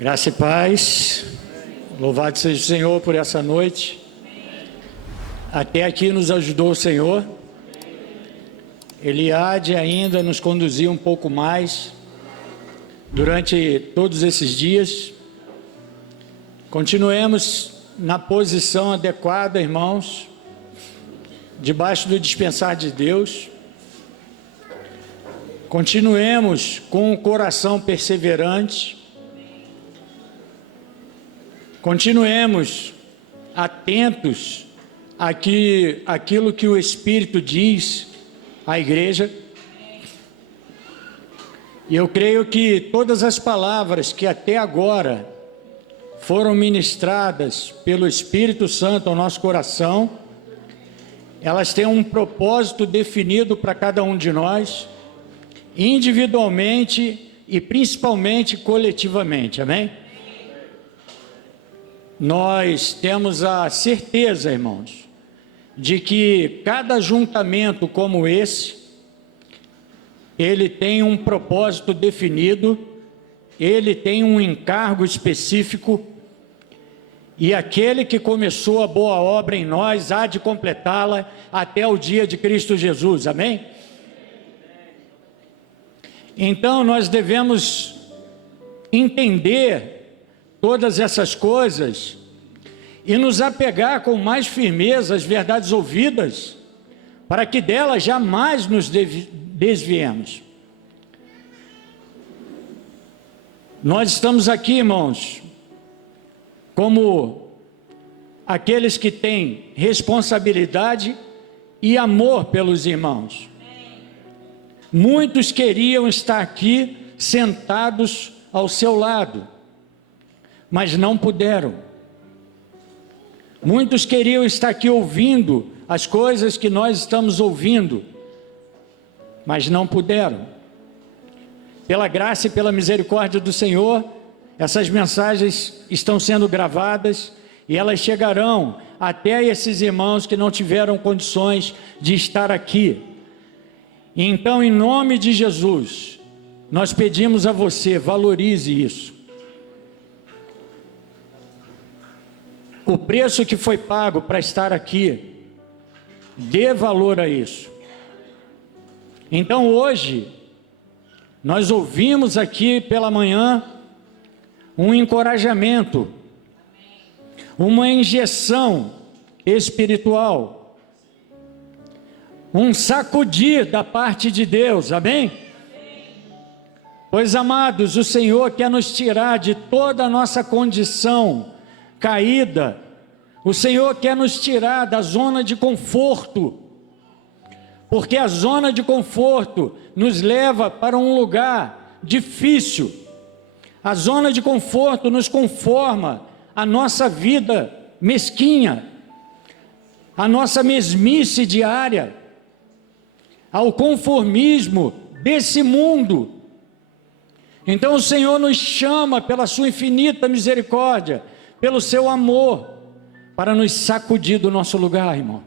Graça e paz, louvado seja o Senhor por essa noite. Até aqui nos ajudou o Senhor. Ele há de ainda nos conduzir um pouco mais durante todos esses dias. Continuemos na posição adequada, irmãos, debaixo do dispensar de Deus. Continuemos com o coração perseverante. Continuemos atentos àquilo que o Espírito diz à igreja. E eu creio que todas as palavras que até agora foram ministradas pelo Espírito Santo ao nosso coração, elas têm um propósito definido para cada um de nós, individualmente e principalmente coletivamente, amém? Nós temos a certeza, irmãos, de que cada ajuntamento como esse, ele tem um propósito definido, ele tem um encargo específico, e aquele que começou a boa obra em nós há de completá-la até o dia de Cristo Jesus, amém? Então nós devemos entender todas essas coisas e nos apegar com mais firmeza às verdades ouvidas, para que delas jamais nos desviemos. Nós estamos aqui, irmãos, como aqueles que têm responsabilidade e amor pelos irmãos. Muitos queriam estar aqui sentados ao seu lado, mas não puderam. Muitos queriam estar aqui ouvindo as coisas que nós estamos ouvindo, mas não puderam. Pela graça e pela misericórdia do Senhor, essas mensagens estão sendo gravadas e elas chegarão até esses irmãos que não tiveram condições de estar aqui. Então, em nome de Jesus, nós pedimos a você, valorize isso. O preço que foi pago para estar aqui, dê valor a isso. Então hoje, nós ouvimos aqui pela manhã um encorajamento, uma injeção espiritual, um sacudir da parte de Deus, amém? Pois, amados, o Senhor quer nos tirar de toda a nossa condição caída. O Senhor quer nos tirar da zona de conforto, porque a zona de conforto nos leva para um lugar difícil. A zona de conforto nos conforma à nossa vida mesquinha, à nossa mesmice diária, ao conformismo desse mundo. Então o Senhor nos chama pela sua infinita misericórdia, pelo seu amor, para nos sacudir do nosso lugar, irmão.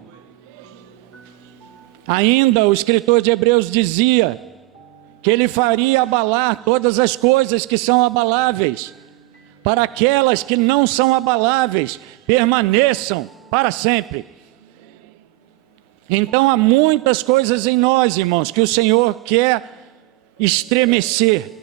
Ainda o escritor de Hebreus dizia que ele faria abalar todas as coisas que são abaláveis, para aquelas que não são abaláveis permaneçam para sempre. Então há muitas coisas em nós, irmãos, que o Senhor quer estremecer,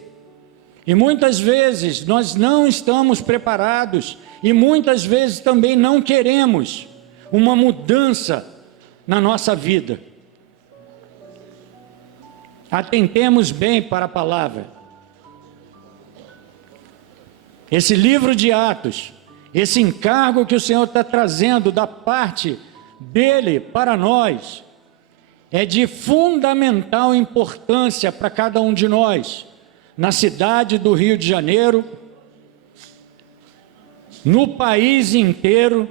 e muitas vezes nós não estamos preparados, e muitas vezes também não queremos uma mudança na nossa vida. Atentemos bem para a palavra. Esse livro de Atos, esse encargo que o Senhor está trazendo da parte dele para nós, é de fundamental importância para cada um de nós, na cidade do Rio de Janeiro, no país inteiro,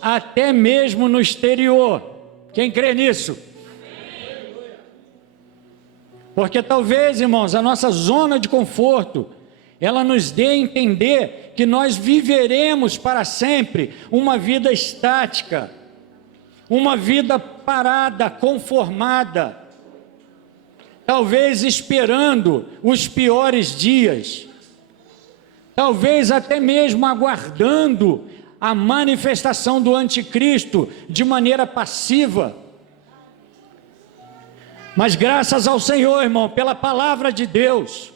até mesmo no exterior. Quem crê nisso? Porque talvez, irmãos, a nossa zona de conforto, ela nos dê a entender que nós viveremos para sempre uma vida estática, uma vida parada, conformada, talvez esperando os piores dias, talvez até mesmo aguardando a manifestação do anticristo de maneira passiva. Mas graças ao Senhor, irmão, pela palavra de Deus,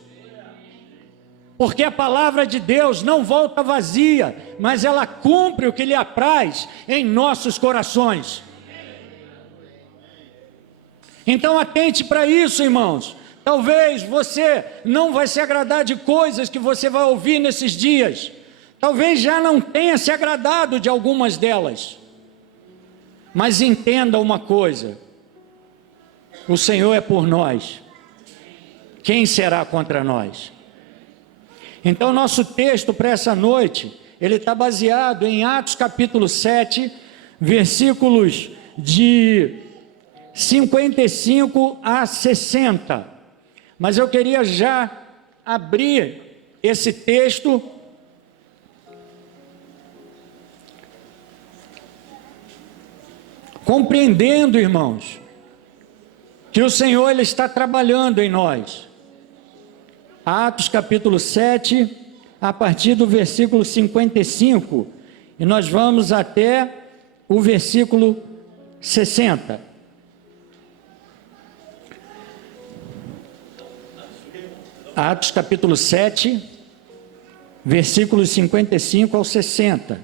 porque a palavra de Deus não volta vazia, mas ela cumpre o que lhe apraz em nossos corações. Então atente para isso, irmãos. Talvez você não vai se agradar de coisas que você vai ouvir nesses dias. Talvez já não tenha se agradado de algumas delas. Mas entenda uma coisa: o Senhor é por nós. Quem será contra nós? Então nosso texto para essa noite, ele está baseado em Atos capítulo 7, versículos de 55 a 60. Mas eu queria já abrir esse texto compreendendo, irmãos, que o Senhor ele está trabalhando em nós. Atos capítulo 7, a partir do versículo 55, e nós vamos até o versículo 60. Atos capítulo 7, versículos 55 ao 60.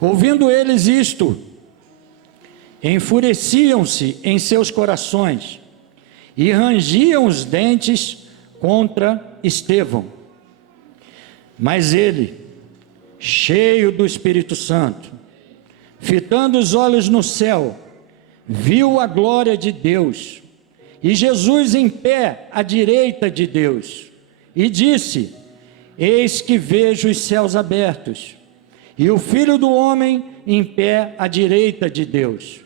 Ouvindo eles isto, enfureciam-se em seus corações e rangiam os dentes contra Estevão. Mas ele, cheio do Espírito Santo, fitando os olhos no céu, viu a glória de Deus e Jesus em pé à direita de Deus, e disse: eis que vejo os céus abertos e o Filho do Homem em pé à direita de Deus.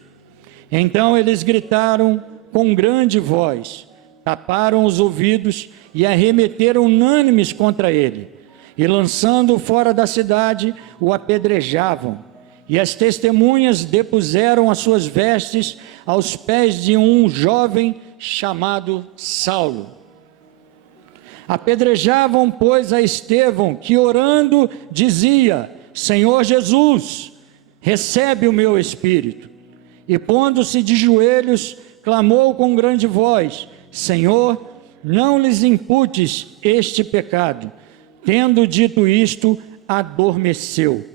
Então eles gritaram com grande voz, taparam os ouvidos e arremeteram unânimes contra ele, e lançando-o fora da cidade, o apedrejavam. E as testemunhas depuseram as suas vestes aos pés de um jovem chamado Saulo. Apedrejavam, pois, a Estevão, que orando dizia: Senhor Jesus, recebe o meu espírito. E pondo-se de joelhos, clamou com grande voz: Senhor, não lhes imputes este pecado. Tendo dito isto, adormeceu,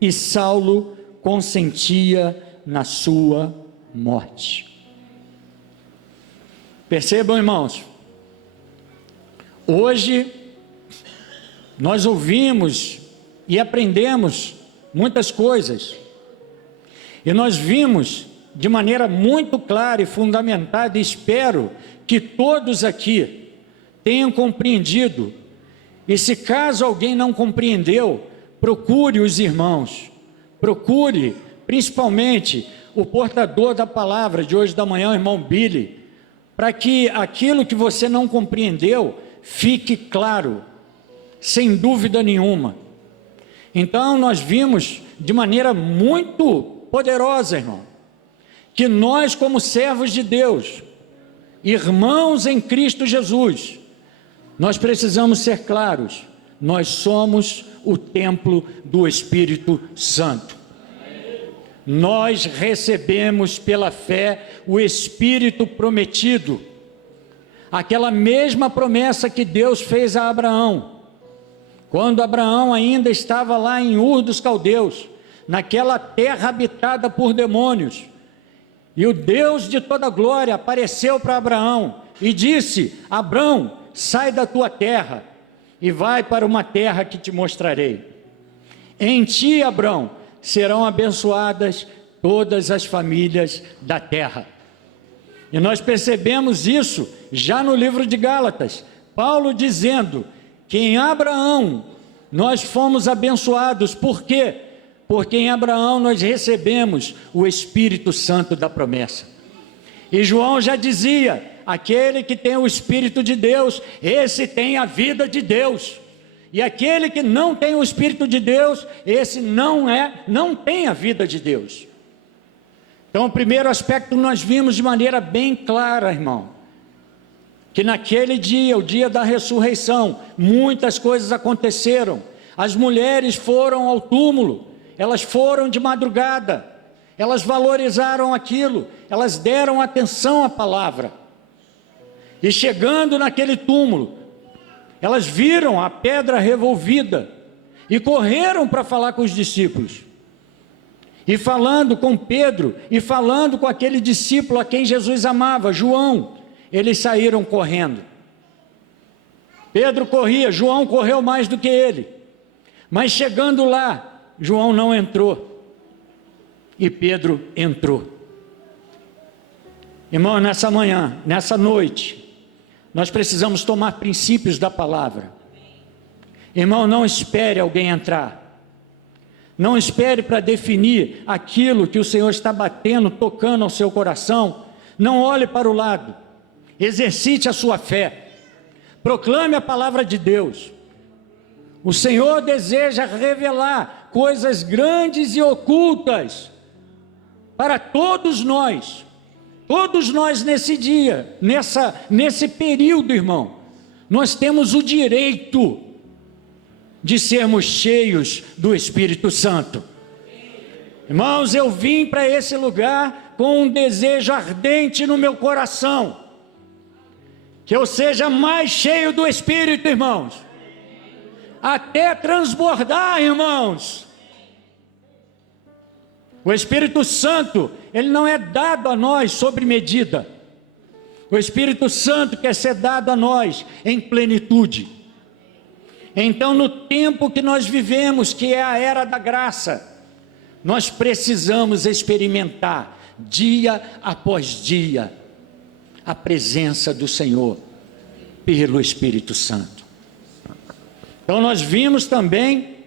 e Saulo consentia na sua morte. Percebam, irmãos, hoje nós ouvimos e aprendemos muitas coisas, e nós vimos de maneira muito clara e fundamentada, e espero que todos aqui tenham compreendido, e se caso alguém não compreendeu, procure os irmãos, procure principalmente o portador da palavra de hoje da manhã, o irmão Billy, para que aquilo que você não compreendeu fique claro, sem dúvida nenhuma. Então nós vimos de maneira muito poderosa, irmão, que nós como servos de Deus, irmãos em Cristo Jesus, nós precisamos ser claros: nós somos o templo do Espírito Santo. Nós recebemos pela fé o Espírito prometido, aquela mesma promessa que Deus fez a Abraão, quando Abraão ainda estava lá em Ur dos Caldeus, naquela terra habitada por demônios, e o Deus de toda glória apareceu para Abraão e disse: Abraão, sai da tua terra e vai para uma terra que te mostrarei. Em ti, Abraão, serão abençoadas todas as famílias da terra. E nós percebemos isso já no livro de Gálatas, Paulo dizendo que em Abraão nós fomos abençoados. Por quê? Porque em Abraão nós recebemos o Espírito Santo da promessa. E João já dizia: aquele que tem o Espírito de Deus, esse tem a vida de Deus. E aquele que não tem o Espírito de Deus, esse não tem a vida de Deus. Então o primeiro aspecto nós vimos de maneira bem clara, irmão, que naquele dia, o dia da ressurreição, muitas coisas aconteceram. As mulheres foram ao túmulo, elas foram de madrugada, elas valorizaram aquilo, elas deram atenção à palavra. E chegando naquele túmulo, elas viram a pedra revolvida e correram para falar com os discípulos. E falando com Pedro, e falando com aquele discípulo a quem Jesus amava, João, eles saíram correndo. Pedro corria, João correu mais do que ele. Mas chegando lá, João não entrou. E Pedro entrou. Irmão, nessa manhã, nessa noite, nós precisamos tomar princípios da palavra. Irmão, não espere alguém entrar. Não espere para definir aquilo que o Senhor está batendo, tocando ao seu coração. Não olhe para o lado. Exercite a sua fé. Proclame a palavra de Deus. O Senhor deseja revelar coisas grandes e ocultas para todos nós. Todos nós nesse dia, nesse período, irmão, nós temos o direito de sermos cheios do Espírito Santo. Irmãos, eu vim para esse lugar com um desejo ardente no meu coração, que eu seja mais cheio do Espírito, irmãos, até transbordar, irmãos. O Espírito Santo, ele não é dado a nós sobre medida. O Espírito Santo quer ser dado a nós em plenitude. Então, no tempo que nós vivemos, que é a era da graça, nós precisamos experimentar, dia após dia, a presença do Senhor, pelo Espírito Santo. Então, nós vimos também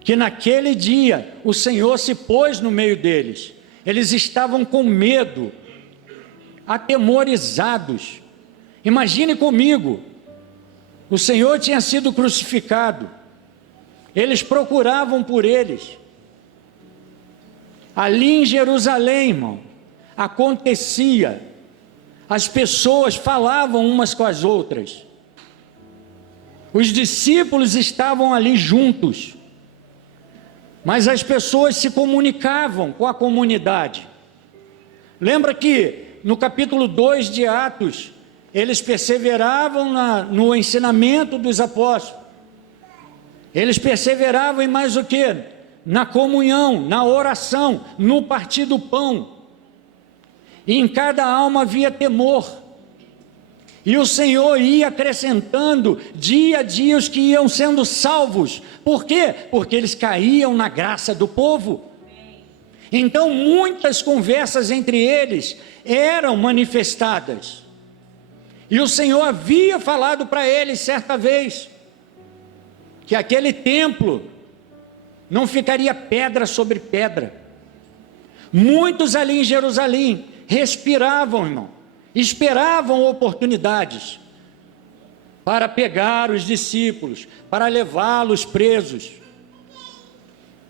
que naquele dia, o Senhor se pôs no meio deles. Eles estavam com medo, atemorizados. Imagine comigo, o Senhor tinha sido crucificado, eles procuravam por eles. Ali em Jerusalém, irmão, acontecia, as pessoas falavam umas com as outras, os discípulos estavam ali juntos, mas as pessoas se comunicavam com a comunidade. Lembra que no capítulo 2 de Atos, eles perseveravam no ensinamento dos apóstolos, eles perseveravam em mais o que? Na comunhão, na oração, no partir do pão, e em cada alma havia temor, e o Senhor ia acrescentando dia a dia os que iam sendo salvos. Por quê? Porque eles caíam na graça do povo. Então muitas conversas entre eles eram manifestadas, e o Senhor havia falado para eles certa vez, que aquele templo não ficaria pedra sobre pedra. Muitos ali em Jerusalém respiravam, irmão, esperavam oportunidades para pegar os discípulos, para levá-los presos.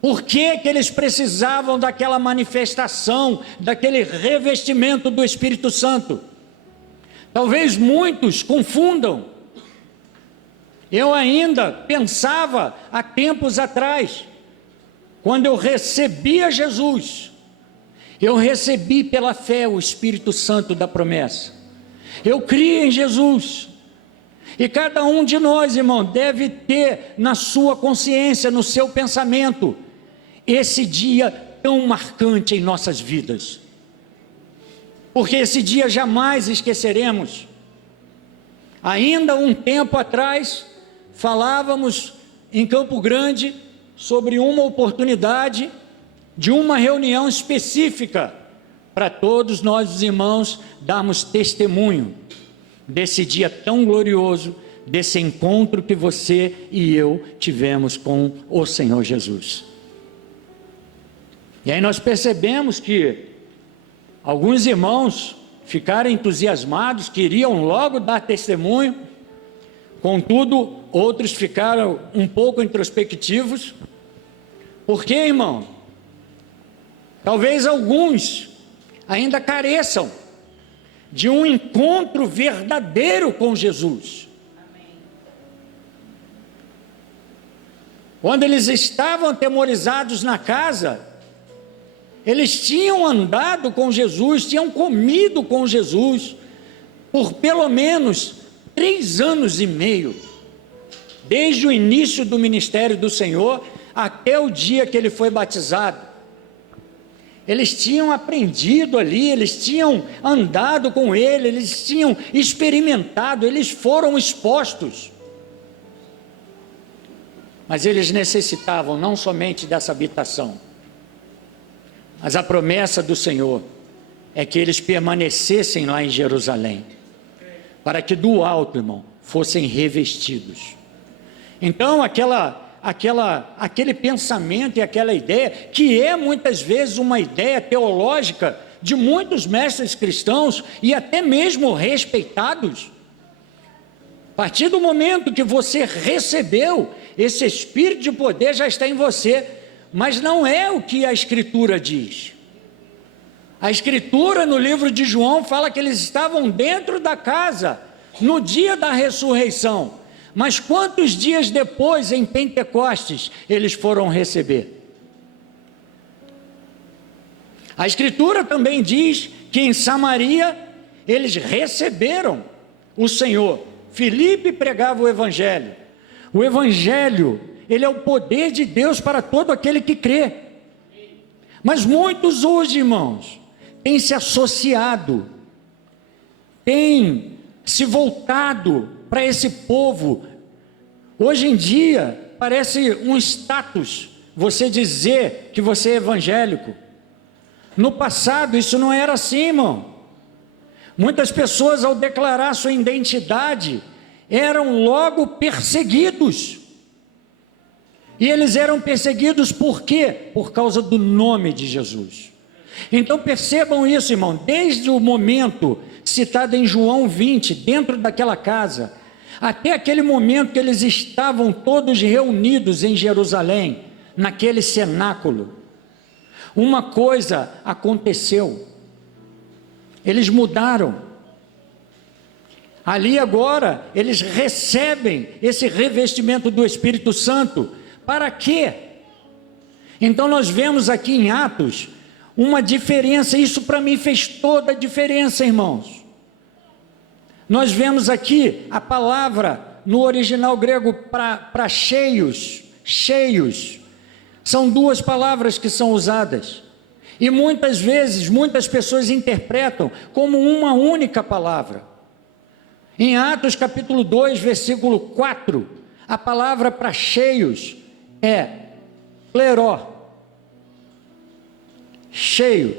Por que que eles precisavam daquela manifestação, daquele revestimento do Espírito Santo? Talvez muitos confundam. Eu ainda pensava há tempos atrás, quando eu recebia Jesus, eu recebi pela fé o Espírito Santo da promessa. Eu criei em Jesus. E cada um de nós, irmão, deve ter na sua consciência, no seu pensamento, esse dia tão marcante em nossas vidas. Porque esse dia jamais esqueceremos. Ainda um tempo atrás, falávamos em Campo Grande sobre uma oportunidade de uma reunião específica para todos nós, os irmãos, darmos testemunho desse dia tão glorioso, desse encontro que você e eu tivemos com o Senhor Jesus. E aí nós percebemos que alguns irmãos ficaram entusiasmados, queriam logo dar testemunho, contudo, outros ficaram um pouco introspectivos. Por quê, irmão? Talvez alguns ainda careçam de um encontro verdadeiro com Jesus. Quando eles estavam atemorizados na casa, eles tinham andado com Jesus, tinham comido com Jesus, por pelo menos 3 anos e meio, desde o início do ministério do Senhor, até o dia que ele foi batizado. Eles tinham aprendido ali, eles tinham andado com ele, eles tinham experimentado, eles foram expostos. Mas eles necessitavam não somente dessa habitação, mas a promessa do Senhor é que eles permanecessem lá em Jerusalém, para que do alto, irmão, fossem revestidos. Então aquele pensamento e aquela ideia, que é muitas vezes uma ideia teológica de muitos mestres cristãos e até mesmo respeitados, a partir do momento que você recebeu, esse espírito de poder já está em você, mas não é o que a Escritura diz. A Escritura no livro de João fala que eles estavam dentro da casa, no dia da ressurreição, mas quantos dias depois, em Pentecostes, eles foram receber? A Escritura também diz que em Samaria, eles receberam o Senhor. Filipe pregava o Evangelho. O Evangelho, ele é o poder de Deus para todo aquele que crê. Mas muitos hoje, irmãos, têm se associado, têm se voltado para esse povo. Hoje em dia, parece um status você dizer que você é evangélico. No passado, isso não era assim, irmão. Muitas pessoas, ao declarar sua identidade, eram logo perseguidos. E eles eram perseguidos por quê? Por causa do nome de Jesus. Então percebam isso, irmão, desde o momento citado em João 20, dentro daquela casa, até aquele momento que eles estavam todos reunidos em Jerusalém, naquele cenáculo, uma coisa aconteceu. Eles mudaram. Ali agora, eles recebem esse revestimento do Espírito Santo. Para quê? Então nós vemos aqui em Atos uma diferença. Isso para mim fez toda a diferença, irmãos. Nós vemos aqui a palavra no original grego para cheios, cheios. São 2 palavras que são usadas. E muitas vezes, muitas pessoas interpretam como uma única palavra. Em Atos capítulo 2, versículo 4, a palavra para cheios é pleró, cheio,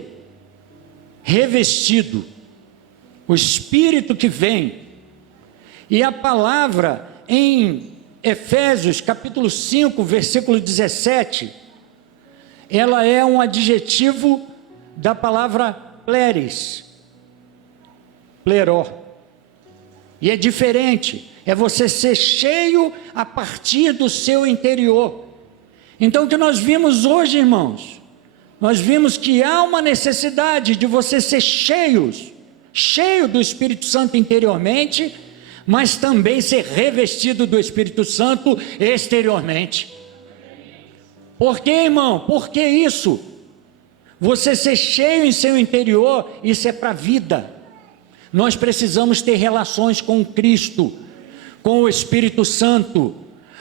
revestido, o Espírito que vem. E a palavra em Efésios capítulo 5, versículo 17, ela é um adjetivo da palavra pleres, pleró. E é diferente, é você ser cheio a partir do seu interior. Então o que nós vimos hoje, irmãos, nós vimos que há uma necessidade de você ser cheio do Espírito Santo interiormente, mas também ser revestido do Espírito Santo exteriormente. Por quê, irmão? Por que isso? Você ser cheio em seu interior, isso é para a vida. Nós precisamos ter relações com Cristo, com o Espírito Santo.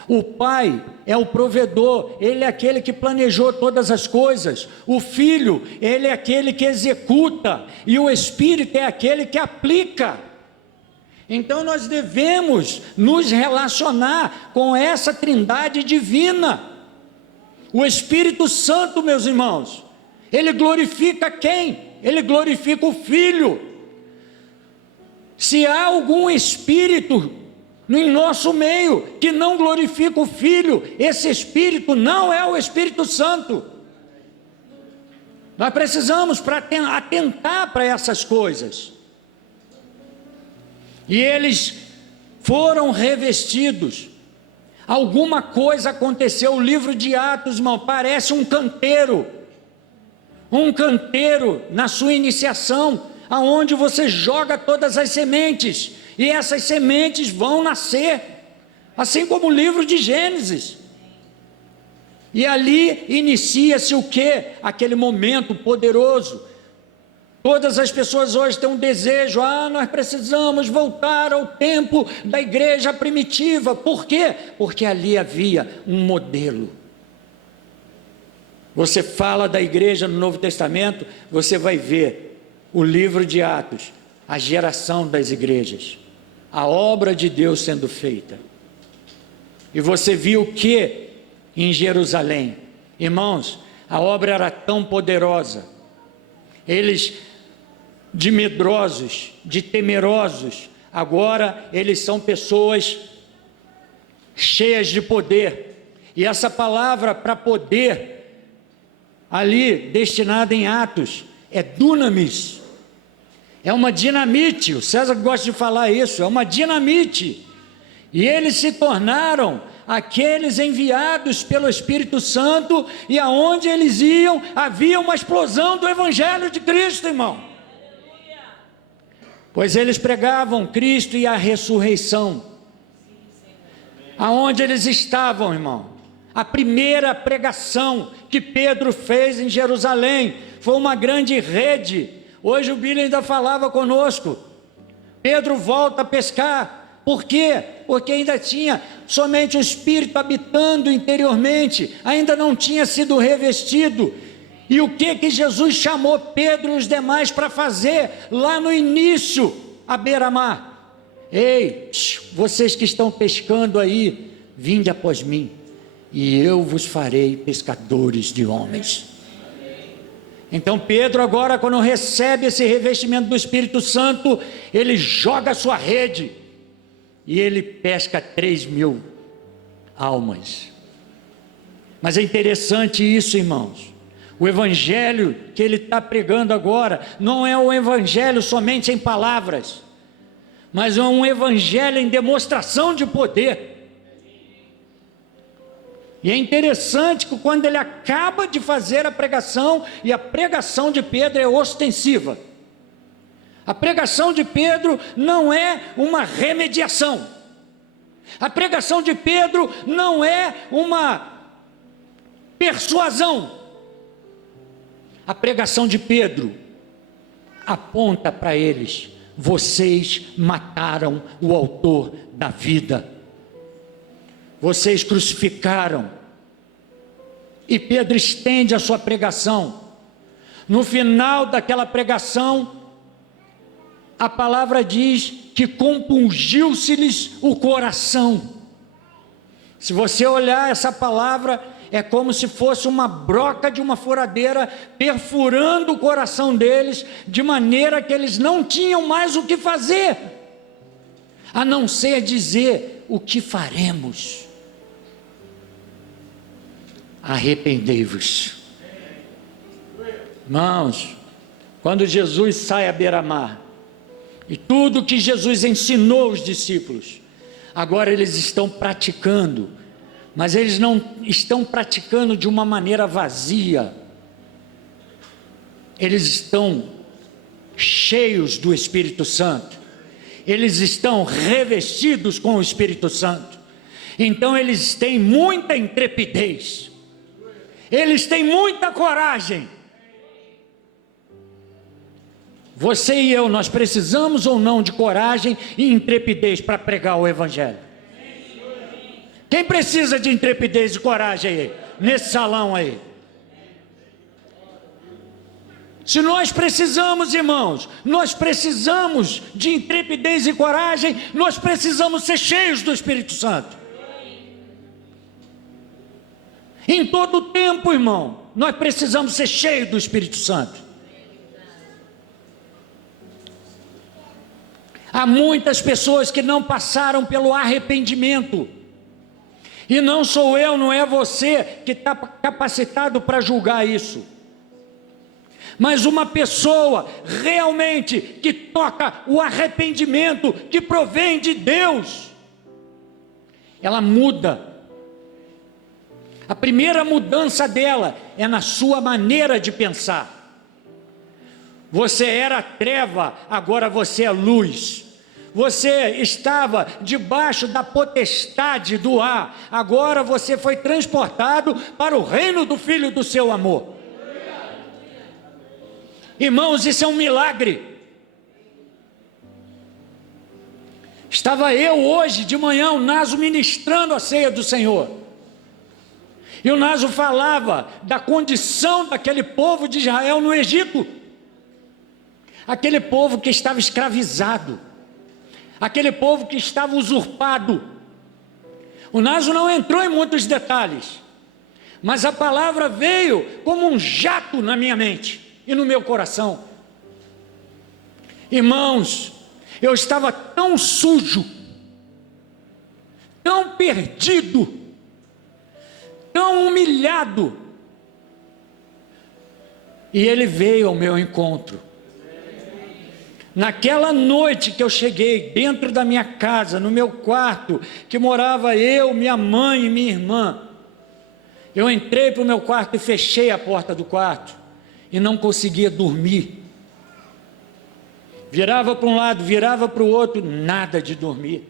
O Pai é o provedor, Ele é aquele que planejou todas as coisas. O Filho, Ele é aquele que executa, e o Espírito é aquele que aplica. Então nós devemos nos relacionar com essa trindade divina. O Espírito Santo, meus irmãos, ele glorifica quem? Ele glorifica o Filho. Se há algum espírito em nosso meio que não glorifica o Filho, esse espírito não é o Espírito Santo. Nós precisamos atentar para essas coisas. E eles foram revestidos. Alguma coisa aconteceu. O livro de Atos, irmão, parece um canteiro na sua iniciação. aonde você joga todas as sementes, e essas sementes vão nascer, assim como o livro de Gênesis. E ali inicia-se o quê? Aquele momento poderoso. Todas as pessoas hoje têm um desejo, nós precisamos voltar ao tempo da igreja primitiva. Por quê? Porque ali havia um modelo. Você fala da igreja no Novo Testamento, você vai ver o livro de Atos, a geração das igrejas, a obra de Deus sendo feita. E você viu o que em Jerusalém? Irmãos, a obra era tão poderosa, eles de medrosos, de temerosos, agora eles são pessoas cheias de poder. E essa palavra para poder, ali destinada em Atos, é dunamis, é uma dinamite. O César gosta de falar isso, é uma dinamite. E eles se tornaram aqueles enviados pelo Espírito Santo, e aonde eles iam, havia uma explosão do Evangelho de Cristo, irmão. Pois eles pregavam Cristo e a ressurreição. Aonde eles estavam, irmão? A primeira pregação que Pedro fez em Jerusalém foi uma grande rede. Hoje o Billy ainda falava conosco. Pedro volta a pescar. Por quê? Porque ainda tinha somente o Espírito habitando interiormente, ainda não tinha sido revestido. E o que Jesus chamou Pedro e os demais para fazer lá no início, à beira-mar? Ei, vocês que estão pescando aí, vinde após mim, e eu vos farei pescadores de homens. Então Pedro agora, quando recebe esse revestimento do Espírito Santo, ele joga a sua rede, e ele pesca 3.000 almas. Mas é interessante isso, irmãos. O evangelho que ele está pregando agora, não é um evangelho somente em palavras, mas é um evangelho em demonstração de poder. E é interessante que quando ele acaba de fazer a pregação, e a pregação de Pedro é ostensiva. A pregação de Pedro não é uma remediação. A pregação de Pedro não é uma persuasão. A pregação de Pedro aponta para eles: vocês mataram o autor da vida, vocês crucificaram. E Pedro estende a sua pregação. No final daquela pregação, a palavra diz que compungiu-se-lhes o coração. Se você olhar essa palavra, é como se fosse uma broca de uma furadeira perfurando o coração deles, de maneira que eles não tinham mais o que fazer, a não ser dizer: o que faremos? Arrependei-vos. Irmãos, quando Jesus sai à beira-mar, e tudo que Jesus ensinou os discípulos, agora eles estão praticando, mas eles não estão praticando de uma maneira vazia, eles estão cheios do Espírito Santo, eles estão revestidos com o Espírito Santo. Então eles têm muita intrepidez, eles têm muita coragem. Você e eu, nós precisamos ou não de coragem e intrepidez para pregar o Evangelho? Quem precisa de intrepidez e coragem aí, nesse salão aí? Se nós precisamos, irmãos, nós precisamos de intrepidez e coragem, nós precisamos ser cheios do Espírito Santo. Em todo o tempo, irmão, nós precisamos ser cheios do Espírito Santo. Há muitas pessoas que não passaram pelo arrependimento. E não sou eu, não é você que está capacitado para julgar isso. Mas uma pessoa realmente que toca o arrependimento, que provém de Deus, ela muda. A primeira mudança dela é na sua maneira de pensar. Você era treva, agora você é luz. Você estava debaixo da potestade do ar, agora você foi transportado para o reino do Filho do seu amor. Irmãos, isso é um milagre. Estava eu hoje de manhã, o Naso, ministrando a ceia do Senhor. E o Naso falava da condição daquele povo de Israel no Egito. Aquele povo que estava escravizado. Aquele povo que estava usurpado. O Naso não entrou em muitos detalhes, mas a palavra veio como um jato na minha mente e no meu coração. Irmãos, eu estava tão sujo, tão perdido, tão humilhado, e ele veio ao meu encontro. Naquela noite que eu cheguei dentro da minha casa, no meu quarto, que morava eu, minha mãe e minha irmã, eu entrei para o meu quarto e fechei a porta do quarto, e não conseguia dormir. Virava para um lado, virava para o outro, nada de dormir.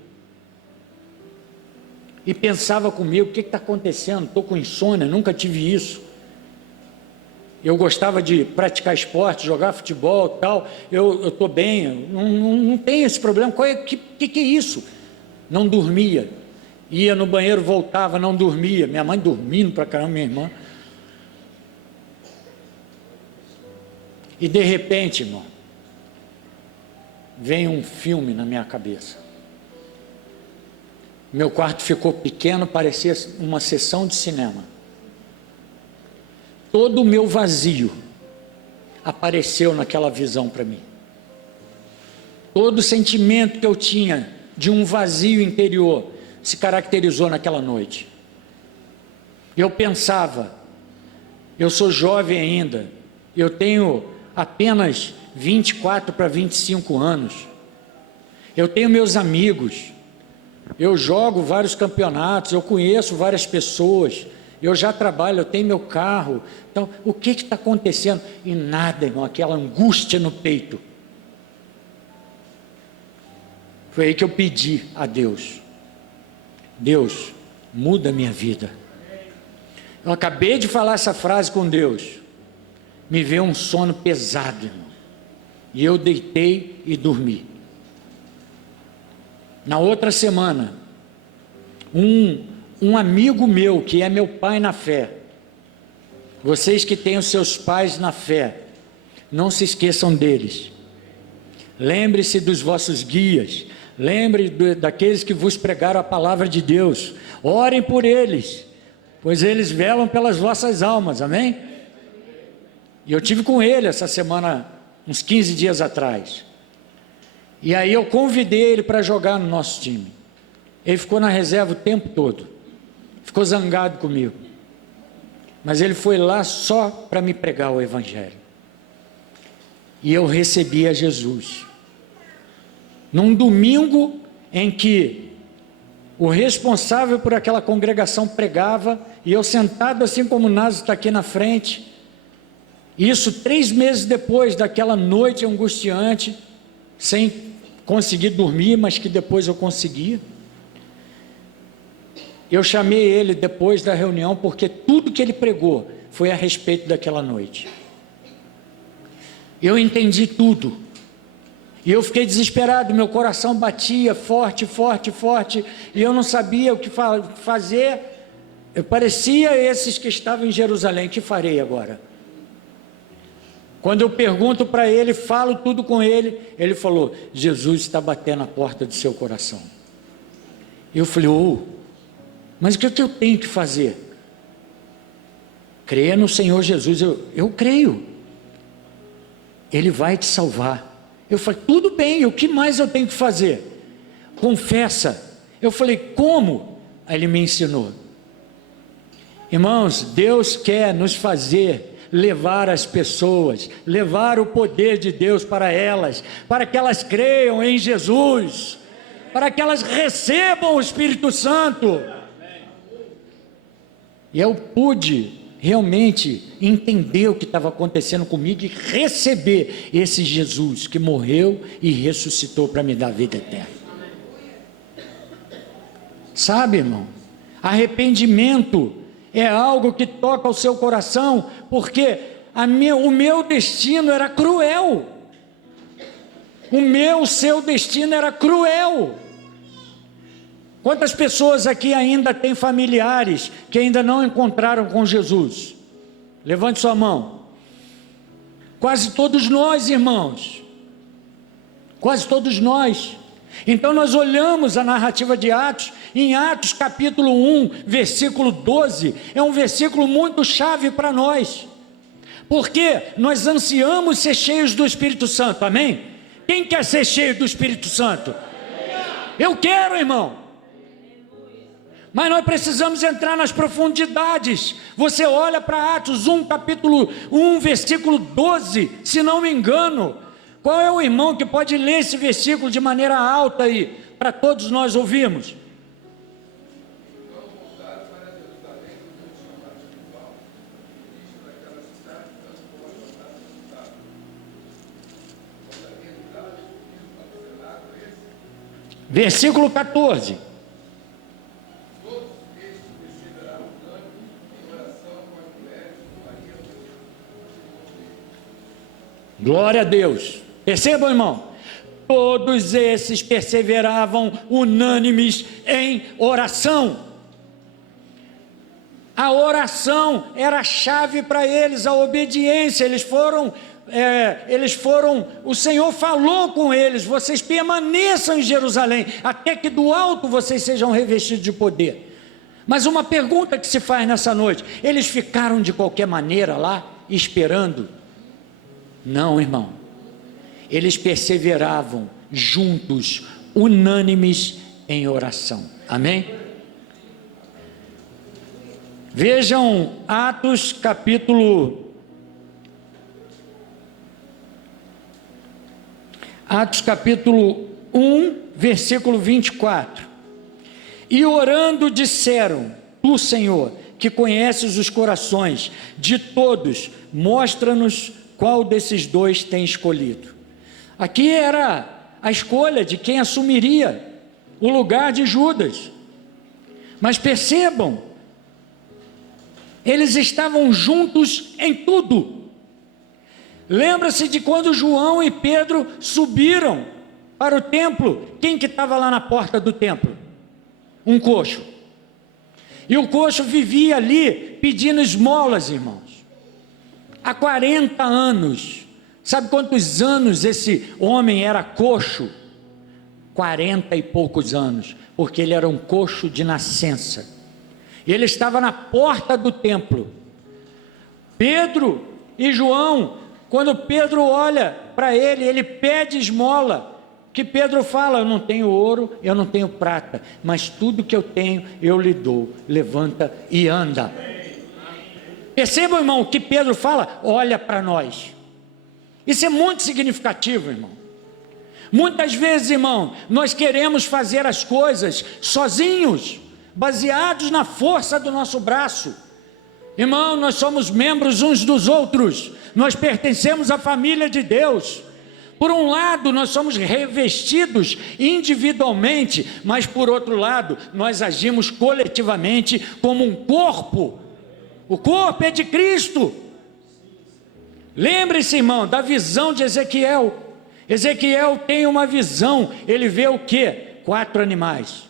E pensava comigo, o que está acontecendo? Estou com insônia, nunca tive isso. Eu gostava de praticar esporte, jogar futebol e tal, eu estou bem, não tenho esse problema. Que é isso? Não dormia, ia no banheiro, voltava, não dormia, minha mãe dormindo para caramba, minha irmã. E de repente, irmão, veio um filme na minha cabeça. Meu quarto ficou pequeno, parecia uma sessão de cinema. Todo o meu vazio apareceu naquela visão para mim. Todo o sentimento que eu tinha de um vazio interior se caracterizou naquela noite. Eu pensava, eu sou jovem ainda, eu tenho apenas 24 para 25 anos, eu tenho meus amigos, eu jogo vários campeonatos, eu conheço várias pessoas, eu já trabalho, eu tenho meu carro. Então, o que está acontecendo? E nada, irmão, aquela angústia no peito. Foi aí que eu pedi a Deus: Deus, muda a minha vida. Eu acabei de falar essa frase com Deus, me veio um sono pesado, irmão, e eu deitei e dormi. Na outra semana, um amigo meu, que é meu pai na fé, vocês que têm os seus pais na fé, não se esqueçam deles. Lembre-se dos vossos guias, lembre daqueles que vos pregaram a palavra de Deus, orem por eles, pois eles velam pelas vossas almas, amém? E eu tive com ele essa semana, uns 15 dias atrás, e aí eu convidei ele para jogar no nosso time. Ele ficou na reserva o tempo todo, ficou zangado comigo, mas ele foi lá só para me pregar o Evangelho, e eu recebi a Jesus, num domingo em que o responsável por aquela congregação pregava, e eu sentado assim como o Naso está aqui na frente, isso 3 meses depois daquela noite angustiante, sem conseguir dormir, mas que depois eu consegui. Eu chamei ele depois da reunião, porque tudo que ele pregou foi a respeito daquela noite. Eu entendi tudo, e eu fiquei desesperado, meu coração batia forte, forte, forte, e eu não sabia o que fazer. Eu parecia esses que estavam em Jerusalém: que farei agora? Quando eu pergunto para ele, falo tudo com ele, ele falou: Jesus está batendo na porta do seu coração. Eu falei: mas o que eu tenho que fazer? Creia no Senhor Jesus. Eu creio, Ele vai te salvar. Eu falei: tudo bem, o que mais eu tenho que fazer? Confessa. Eu falei: como? Aí ele me ensinou. Irmãos, Deus quer nos fazer levar as pessoas, levar o poder de Deus para elas, para que elas creiam em Jesus, para que elas recebam o Espírito Santo. E eu pude realmente entender o que estava acontecendo comigo e receber esse Jesus que morreu e ressuscitou para me dar vida eterna. Sabe, irmão, arrependimento é algo que toca o seu coração, porque o meu destino era cruel. O seu destino era cruel. Quantas pessoas aqui ainda têm familiares que ainda não encontraram com Jesus? Levante sua mão. Quase todos nós, irmãos. Quase todos nós. Então nós olhamos a narrativa de Atos, em Atos capítulo 1, versículo 12, é um versículo muito chave para nós, porque nós ansiamos ser cheios do Espírito Santo, amém? Quem quer ser cheio do Espírito Santo? Eu quero, irmão. Mas nós precisamos entrar nas profundidades. Você olha para Atos 1, capítulo 1, versículo 12, se não me engano. Qual é o irmão que pode ler esse versículo de maneira alta aí, para todos nós ouvirmos? Versículo 14. Glória a Deus. Percebam, irmão? Todos esses perseveravam unânimes em oração. A oração era a chave para eles, a obediência. Eles foram, o Senhor falou com eles: vocês permaneçam em Jerusalém, até que do alto vocês sejam revestidos de poder. Mas uma pergunta que se faz nessa noite: eles ficaram de qualquer maneira lá, esperando? Não, irmão, eles perseveravam juntos, unânimes em oração, amém? Vejam Atos capítulo 1, versículo 24. E orando disseram: Tu, Senhor, que conheces os corações de todos, mostra-nos qual desses dois tem escolhido. Aqui era a escolha de quem assumiria o lugar de Judas. Mas percebam, eles estavam juntos em tudo. Lembra-se de quando João e Pedro subiram para o templo. Quem que estava lá na porta do templo? Um coxo. E o coxo vivia ali pedindo esmolas, irmãos. Há 40 anos. Sabe quantos anos esse homem era coxo? 40 e poucos anos, porque ele era um coxo de nascença. E ele estava na porta do templo. Pedro e João, quando Pedro olha para ele, ele pede esmola. Que Pedro fala: eu não tenho ouro, eu não tenho prata, mas tudo que eu tenho eu lhe dou. Levanta e anda. Percebam, irmão, que Pedro fala: olha para nós. Isso é muito significativo, irmão. Muitas vezes, irmão, nós queremos fazer as coisas sozinhos, baseados na força do nosso braço. Irmão, nós somos membros uns dos outros, nós pertencemos à família de Deus. Por um lado, nós somos revestidos individualmente, mas por outro lado, nós agimos coletivamente como um corpo. O corpo é de Cristo. Lembre-se, irmão, da visão de Ezequiel. Ezequiel tem uma visão. Ele vê o quê? 4 animais,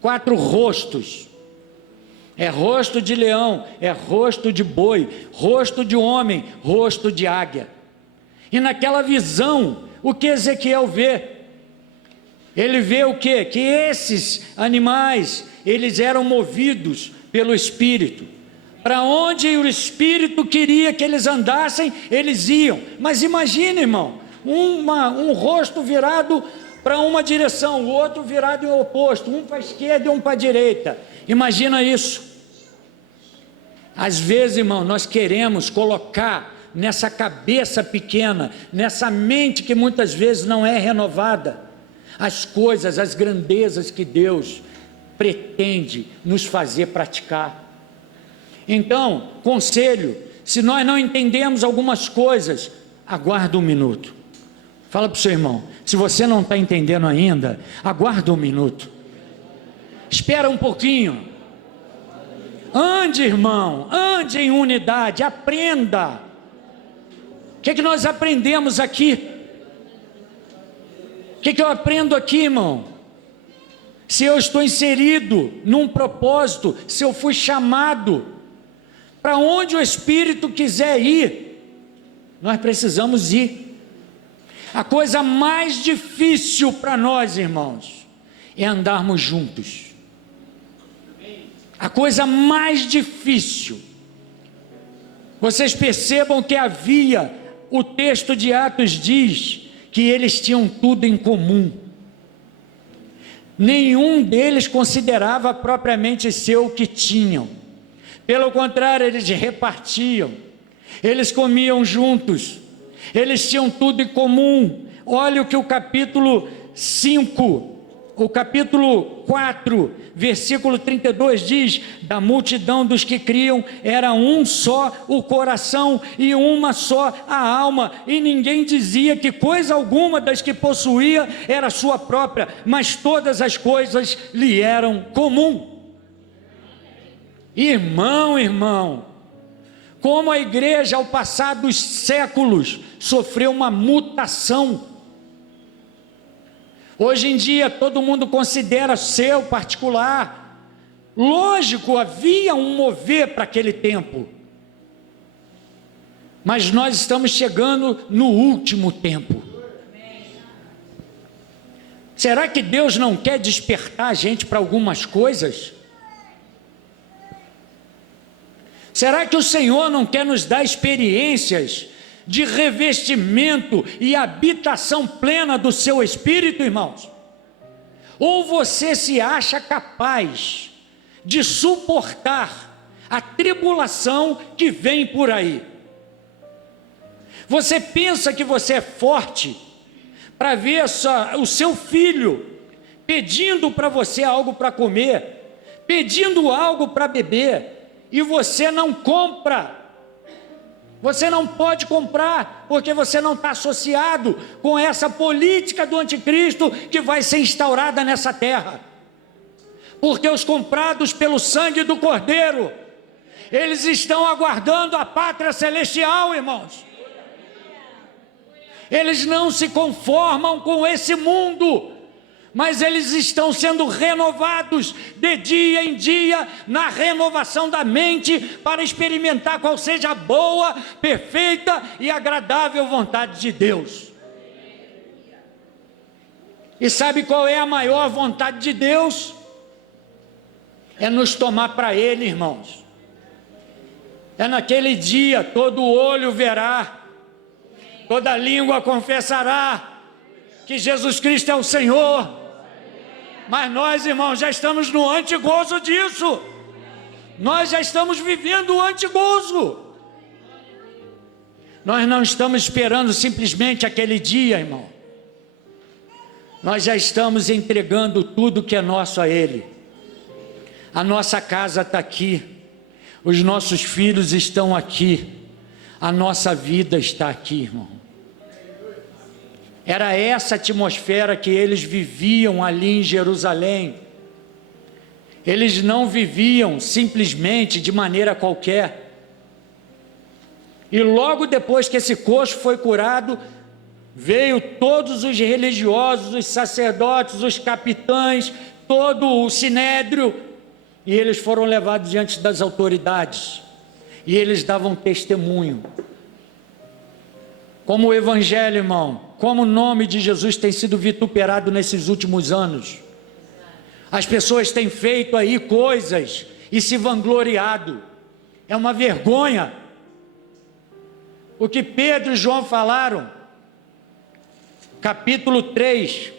4 rostos. É rosto de leão, é rosto de boi, rosto de homem, rosto de águia. E naquela visão, o que Ezequiel vê? Ele vê o quê? Que esses animais, eles eram movidos pelo Espírito. Para onde o Espírito queria que eles andassem, eles iam. Mas imagine, irmão, um rosto virado para uma direção, o outro virado em oposto, um para a esquerda e um para a direita. Imagina isso. Às vezes, irmão, nós queremos colocar nessa cabeça pequena, nessa mente que muitas vezes não é renovada, as coisas, as grandezas que Deus pretende nos fazer praticar. Então, conselho, se nós não entendemos algumas coisas, aguarda um minuto. Fala para o seu irmão, se você não está entendendo ainda, aguarda um minuto. Espera um pouquinho. Ande, irmão, ande em unidade, aprenda. O que nós aprendemos aqui? O que eu aprendo aqui, irmão? Se eu estou inserido num propósito, se eu fui chamado, para onde o Espírito quiser ir, nós precisamos ir. A coisa mais difícil para nós, irmãos, é andarmos juntos. A coisa mais difícil. Vocês percebam que o texto de Atos diz que eles tinham tudo em comum. Nenhum deles considerava propriamente seu o que tinham. Pelo contrário, eles repartiam. Eles comiam juntos. Eles tinham tudo em comum. Olha o que o capítulo 4, versículo 32 diz: da multidão dos que criam, era um só o coração e uma só a alma, e ninguém dizia que coisa alguma das que possuía era sua própria, mas todas as coisas lhe eram comum. Irmão, como a igreja ao passar dos séculos sofreu uma mutação. Hoje em dia todo mundo considera seu particular. Lógico, havia um mover para aquele tempo, mas nós estamos chegando no último tempo. Será que Deus não quer despertar a gente para algumas coisas? Será que o Senhor não quer nos dar experiências de revestimento e habitação plena do seu Espírito, irmãos? Ou você se acha capaz de suportar a tribulação que vem por aí? Você pensa que você é forte para ver o seu filho pedindo para você algo para comer, pedindo algo para beber, e você não compra? Você não pode comprar, porque você não está associado com essa política do anticristo que vai ser instaurada nessa terra. Porque os comprados pelo sangue do Cordeiro, eles estão aguardando a pátria celestial, irmãos. Eles não se conformam com esse mundo, mas eles estão sendo renovados de dia em dia, na renovação da mente, para experimentar qual seja a boa, perfeita e agradável vontade de Deus. E sabe qual é a maior vontade de Deus? É nos tomar para Ele, irmãos. É naquele dia, todo olho verá, toda língua confessará que Jesus Cristo é o Senhor. Mas nós, irmãos, já estamos no antigozo disso. Nós já estamos vivendo o antigozo. Nós não estamos esperando simplesmente aquele dia, irmão. Nós já estamos entregando tudo que é nosso a Ele. A nossa casa está aqui. Os nossos filhos estão aqui. A nossa vida está aqui, irmão. Era essa atmosfera que eles viviam ali em Jerusalém. Eles não viviam simplesmente de maneira qualquer. E logo depois que esse coxo foi curado, veio todos os religiosos, os sacerdotes, os capitães, todo o sinédrio, e eles foram levados diante das autoridades. E eles davam testemunho. Como o evangelho, irmão, como o nome de Jesus tem sido vituperado nesses últimos anos. As pessoas têm feito aí coisas e se vangloriado. É uma vergonha. O que Pedro e João falaram, capítulo 3,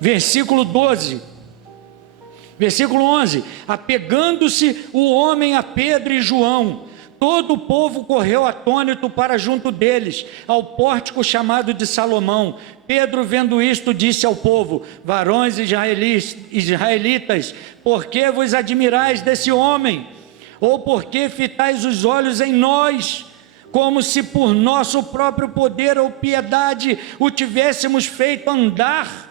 versículo 12, versículo 11: apegando-se o homem a Pedro e João, todo o povo correu atônito para junto deles, ao pórtico chamado de Salomão. Pedro, vendo isto, disse ao povo: varões israelitas, por que vos admirais desse homem? Ou por que fitais os olhos em nós, como se por nosso próprio poder ou piedade o tivéssemos feito andar?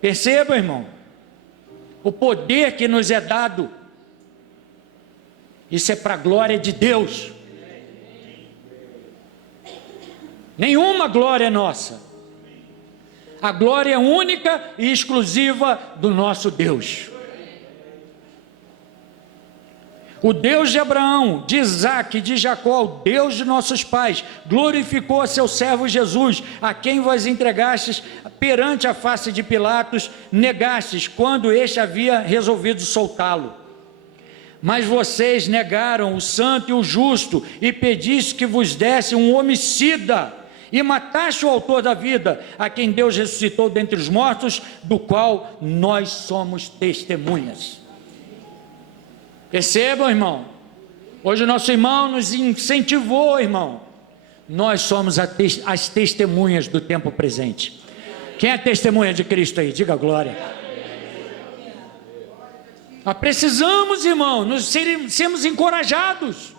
Perceba, irmão, o poder que nos é dado, isso é para a glória de Deus. Nenhuma glória é nossa. A glória é única e exclusiva do nosso Deus. O Deus de Abraão, de Isaque e de Jacó, o Deus de nossos pais, glorificou a seu servo Jesus, a quem vós entregastes perante a face de Pilatos, negastes, quando este havia resolvido soltá-lo. Mas vocês negaram o santo e o justo, e pediste que vos desse um homicida, e mataste o autor da vida, a quem Deus ressuscitou dentre os mortos, do qual nós somos testemunhas. Percebam, irmão, hoje o nosso irmão nos incentivou, irmão. Nós somos as testemunhas do tempo presente. Quem é testemunha de Cristo aí? Diga glória. Nós precisamos, irmão, sermos encorajados.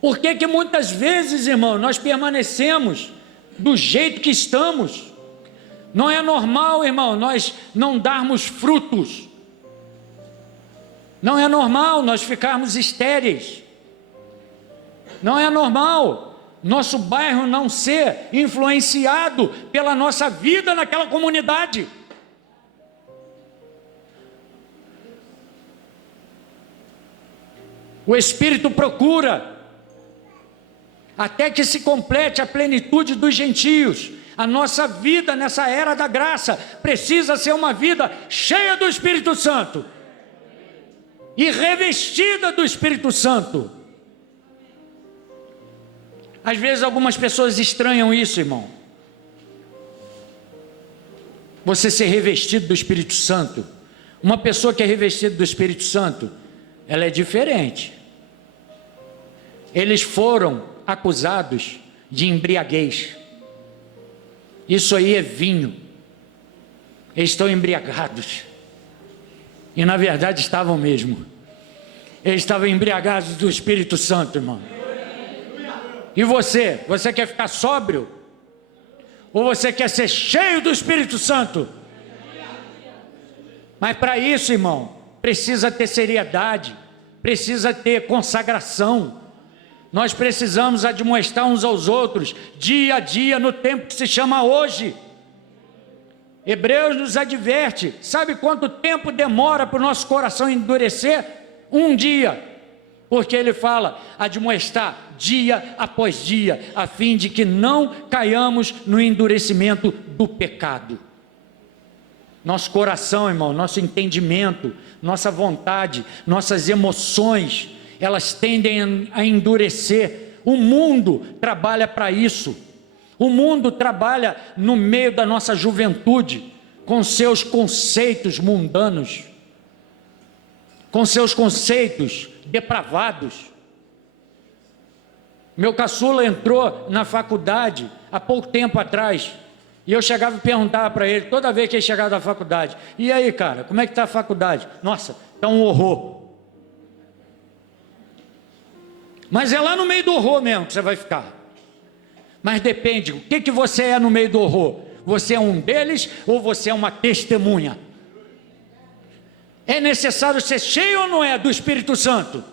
Por que muitas vezes, irmão, nós permanecemos do jeito que estamos? Não é normal, irmão, nós não darmos frutos. Não é normal nós ficarmos estéreis. Não é normal nosso bairro não ser influenciado pela nossa vida naquela comunidade. O Espírito procura até que se complete a plenitude dos gentios. A nossa vida nessa era da graça precisa ser uma vida cheia do Espírito Santo e revestida do Espírito Santo. Às vezes algumas pessoas estranham isso, irmão. Você ser revestido do Espírito Santo. Uma pessoa que é revestida do Espírito Santo, ela é diferente. Eles foram acusados de embriaguez. Isso aí é vinho. Eles estão embriagados. E na verdade estavam mesmo. Eles estavam embriagados do Espírito Santo, irmão. E você quer ficar sóbrio? Ou você quer ser cheio do Espírito Santo? Mas para isso, irmão, precisa ter seriedade, precisa ter consagração. Nós precisamos admoestar uns aos outros, dia a dia, no tempo que se chama hoje. Hebreus nos adverte, sabe quanto tempo demora para o nosso coração endurecer? Um dia, porque ele fala, admoestar dia após dia, a fim de que não caiamos no endurecimento do pecado. Nosso coração, irmão, nosso entendimento, nossa vontade, nossas emoções, elas tendem a endurecer. O mundo trabalha para isso. O mundo trabalha no meio da nossa juventude, com seus conceitos mundanos, com seus conceitos depravados. Meu caçula entrou na faculdade há pouco tempo atrás, e eu chegava e perguntava para ele, toda vez que ele chegava da faculdade: e aí, cara, como é que está a faculdade? Nossa, está um horror. Mas é lá no meio do horror mesmo que você vai ficar. Mas depende, o que você é no meio do horror? Você é um deles ou você é uma testemunha? É necessário ser cheio ou não é do Espírito Santo?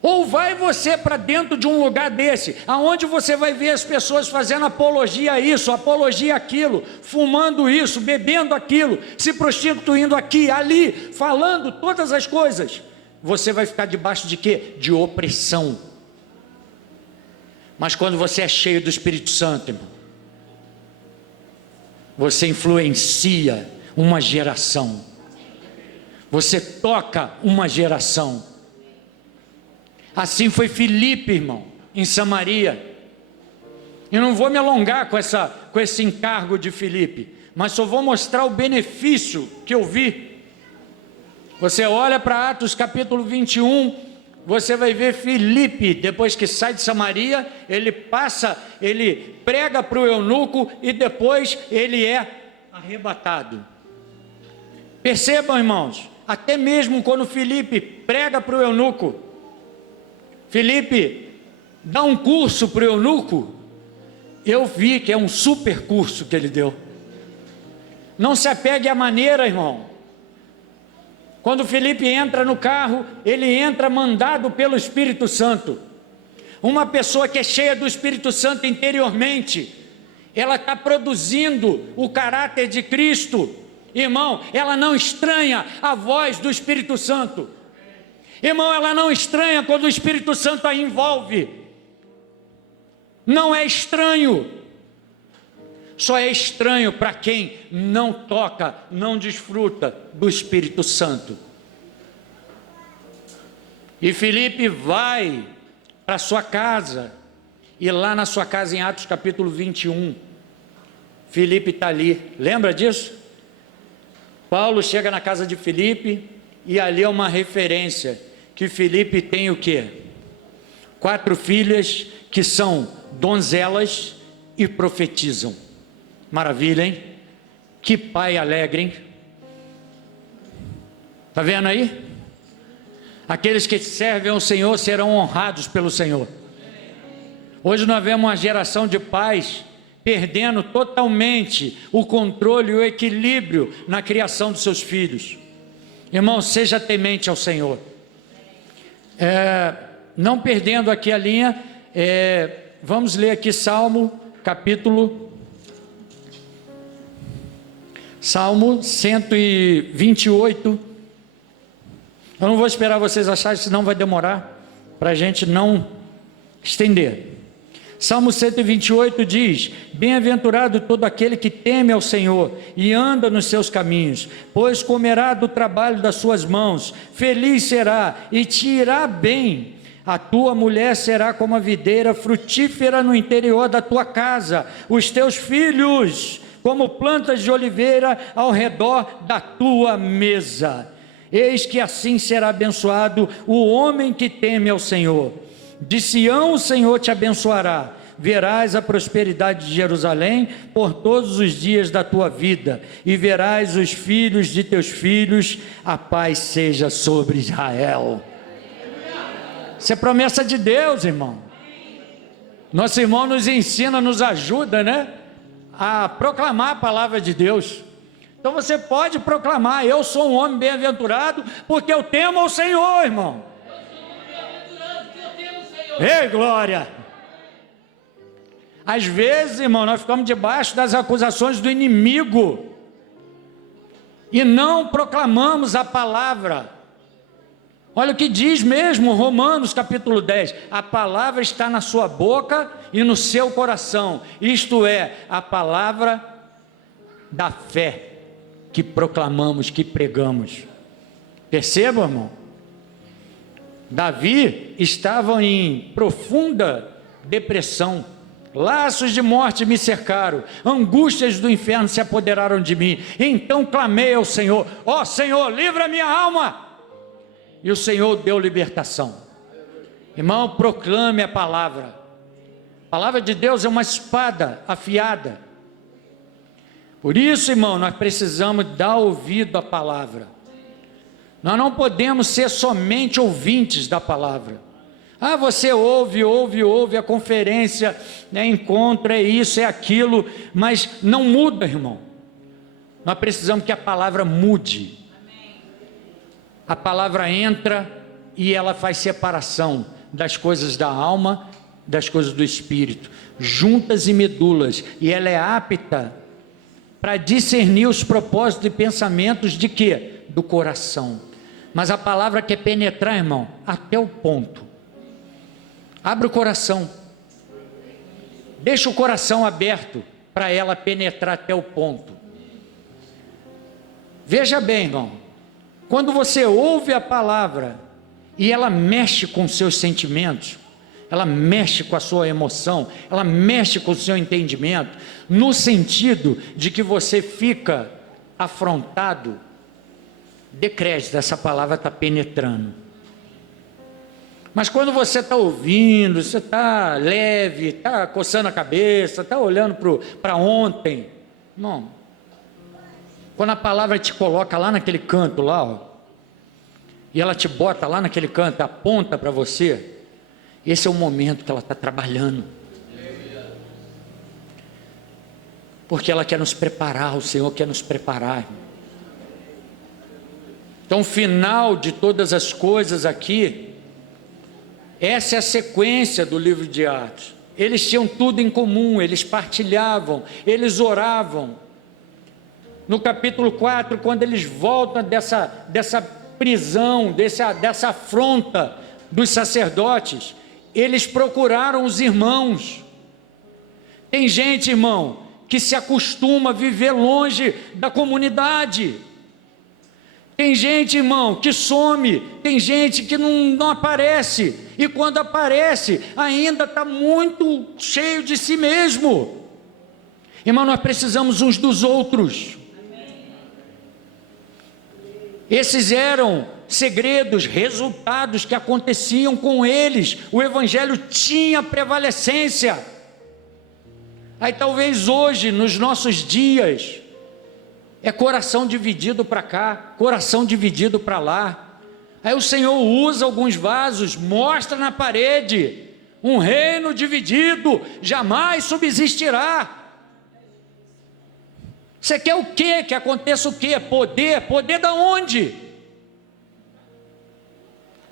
Ou vai você para dentro de um lugar desse, aonde você vai ver as pessoas fazendo apologia a isso, apologia àquilo, fumando isso, bebendo aquilo, se prostituindo aqui, ali, falando todas as coisas. Você vai ficar debaixo de quê? De opressão. Mas quando você é cheio do Espírito Santo, irmão, você influencia uma geração. Você toca uma geração. Assim foi Filipe, irmão, em Samaria. Eu não vou me alongar com esse encargo de Filipe, mas só vou mostrar o benefício que eu vi. Você olha para Atos capítulo 21, você vai ver Filipe, depois que sai de Samaria, ele prega para o eunuco e depois ele é arrebatado. Percebam, irmãos, até mesmo quando Filipe prega para o eunuco, Filipe dá um curso para o eunuco, eu vi que é um super curso que ele deu. Não se apegue à maneira, irmão. Quando Filipe entra no carro, ele entra mandado pelo Espírito Santo. Uma pessoa que é cheia do Espírito Santo interiormente, ela está produzindo o caráter de Cristo. Irmão, ela não estranha a voz do Espírito Santo. Irmão, ela não estranha quando o Espírito Santo a envolve. Não é estranho. Só é estranho para quem não toca, não desfruta do Espírito Santo. E Filipe vai para sua casa, e lá na sua casa, em Atos capítulo 21, Filipe está ali, lembra disso? Paulo chega na casa de Filipe, e ali é uma referência, que Filipe tem o quê? 4 filhas, que são donzelas e profetizam. Maravilha, hein? Que pai alegre, hein? Está vendo aí? Aqueles que servem ao Senhor serão honrados pelo Senhor. Hoje nós vemos uma geração de pais perdendo totalmente o controle e o equilíbrio na criação dos seus filhos. Irmão, seja temente ao Senhor. Não perdendo aqui a linha, vamos ler aqui Salmo 128, eu não vou esperar vocês acharem, senão vai demorar, para a gente não estender. Salmo 128 diz: bem-aventurado todo aquele que teme ao Senhor e anda nos seus caminhos, pois comerá do trabalho das suas mãos, feliz será e te irá bem. A tua mulher será como a videira frutífera no interior da tua casa, os teus filhos como plantas de oliveira ao redor da tua mesa. Eis que assim será abençoado o homem que teme ao Senhor. De Sião o Senhor te abençoará, verás a prosperidade de Jerusalém por todos os dias da tua vida, e verás os filhos de teus filhos, a paz seja sobre Israel. Isso é promessa de Deus, irmão. Nosso irmão nos ensina, nos ajuda, né? A proclamar a palavra de Deus. Então você pode proclamar: eu sou um homem bem-aventurado, porque eu temo ao Senhor, irmão. Eu sou um homem bem-aventurado, porque eu temo ao Senhor. Ei, glória! Às vezes, irmão, nós ficamos debaixo das acusações do inimigo e não proclamamos a palavra. Olha o que diz mesmo Romanos capítulo 10, a palavra está na sua boca e no seu coração, isto é, a palavra da fé que proclamamos, que pregamos. Percebam, irmão? Davi estava em profunda depressão, laços de morte me cercaram, angústias do inferno se apoderaram de mim, então clamei ao Senhor: ó Senhor, livra minha alma. E o Senhor deu libertação. Irmão, proclame a palavra. A palavra de Deus é uma espada afiada. Por isso, irmão, nós precisamos dar ouvido à palavra. Nós não podemos ser somente ouvintes da palavra. Ah, você ouve a conferência, né, encontro, é isso, é aquilo, mas não muda, irmão. Nós precisamos que a palavra mude. A palavra entra e ela faz separação das coisas da alma, das coisas do espírito, juntas e medulas, e ela é apta para discernir os propósitos e pensamentos de quê? Do coração. Mas a palavra quer penetrar, irmão, até o ponto. Abre o coração, deixa o coração aberto para ela penetrar até o ponto. Veja bem, irmão, quando você ouve a palavra e ela mexe com seus sentimentos, ela mexe com a sua emoção, ela mexe com o seu entendimento, no sentido de que você fica afrontado, dê crédito, essa palavra está penetrando. Mas quando você está ouvindo, você está leve, está coçando a cabeça, está olhando para ontem, irmão, quando a palavra te coloca lá naquele canto lá, ó, e ela te bota lá naquele canto, aponta para você, esse é o momento que ela está trabalhando. Porque ela quer nos preparar, o Senhor quer nos preparar. Então, o final de todas as coisas aqui, essa é a sequência do livro de Atos. Eles tinham tudo em comum, eles partilhavam, eles oravam. No capítulo 4, quando eles voltam dessa prisão, dessa afronta dos sacerdotes, eles procuraram os irmãos. Tem gente, irmão, que se acostuma a viver longe da comunidade. Tem gente, irmão, que some. Tem gente que não aparece. E quando aparece, ainda está muito cheio de si mesmo. Irmão, nós precisamos uns dos outros. Esses eram segredos, resultados que aconteciam com eles. O evangelho tinha prevalecência. Aí talvez hoje, nos nossos dias, é coração dividido para cá, coração dividido para lá. Aí o Senhor usa alguns vasos, mostra na parede: um reino dividido jamais subsistirá. Você quer o quê? Que aconteça o quê? Poder? Poder da onde?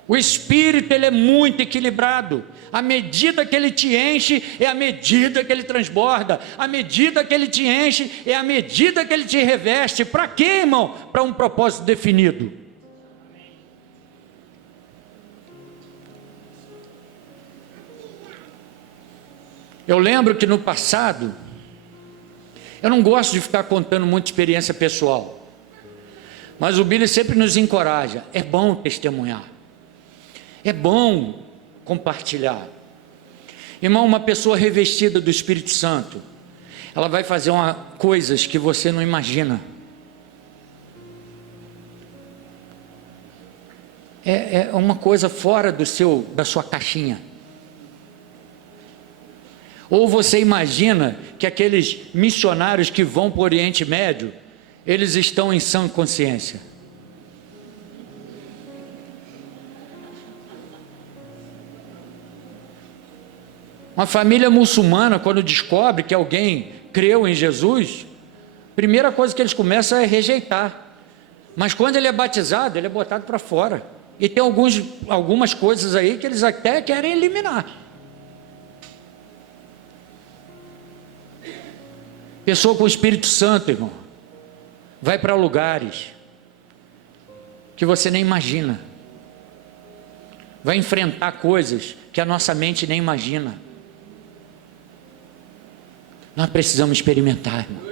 O Espírito, ele é muito equilibrado. A medida que ele te enche é a medida que ele transborda. A medida que ele te enche é a medida que ele te reveste. Para quê, irmão? Para um propósito definido. Eu lembro que no passado, eu não gosto de ficar contando muita experiência pessoal, mas o Billy sempre nos encoraja. É bom testemunhar. É bom compartilhar. Irmão, uma pessoa revestida do Espírito Santo, ela vai fazer coisas que você não imagina. É uma coisa fora da sua caixinha. Ou você imagina que aqueles missionários que vão para o Oriente Médio, eles estão em sã consciência. Uma família muçulmana, quando descobre que alguém creu em Jesus, a primeira coisa que eles começam é rejeitar. Mas quando ele é batizado, ele é botado para fora. E tem algumas coisas aí que eles até querem eliminar. Pessoa com o Espírito Santo, irmão, vai para lugares que você nem imagina. Vai enfrentar coisas que a nossa mente nem imagina. Nós precisamos experimentar, irmão.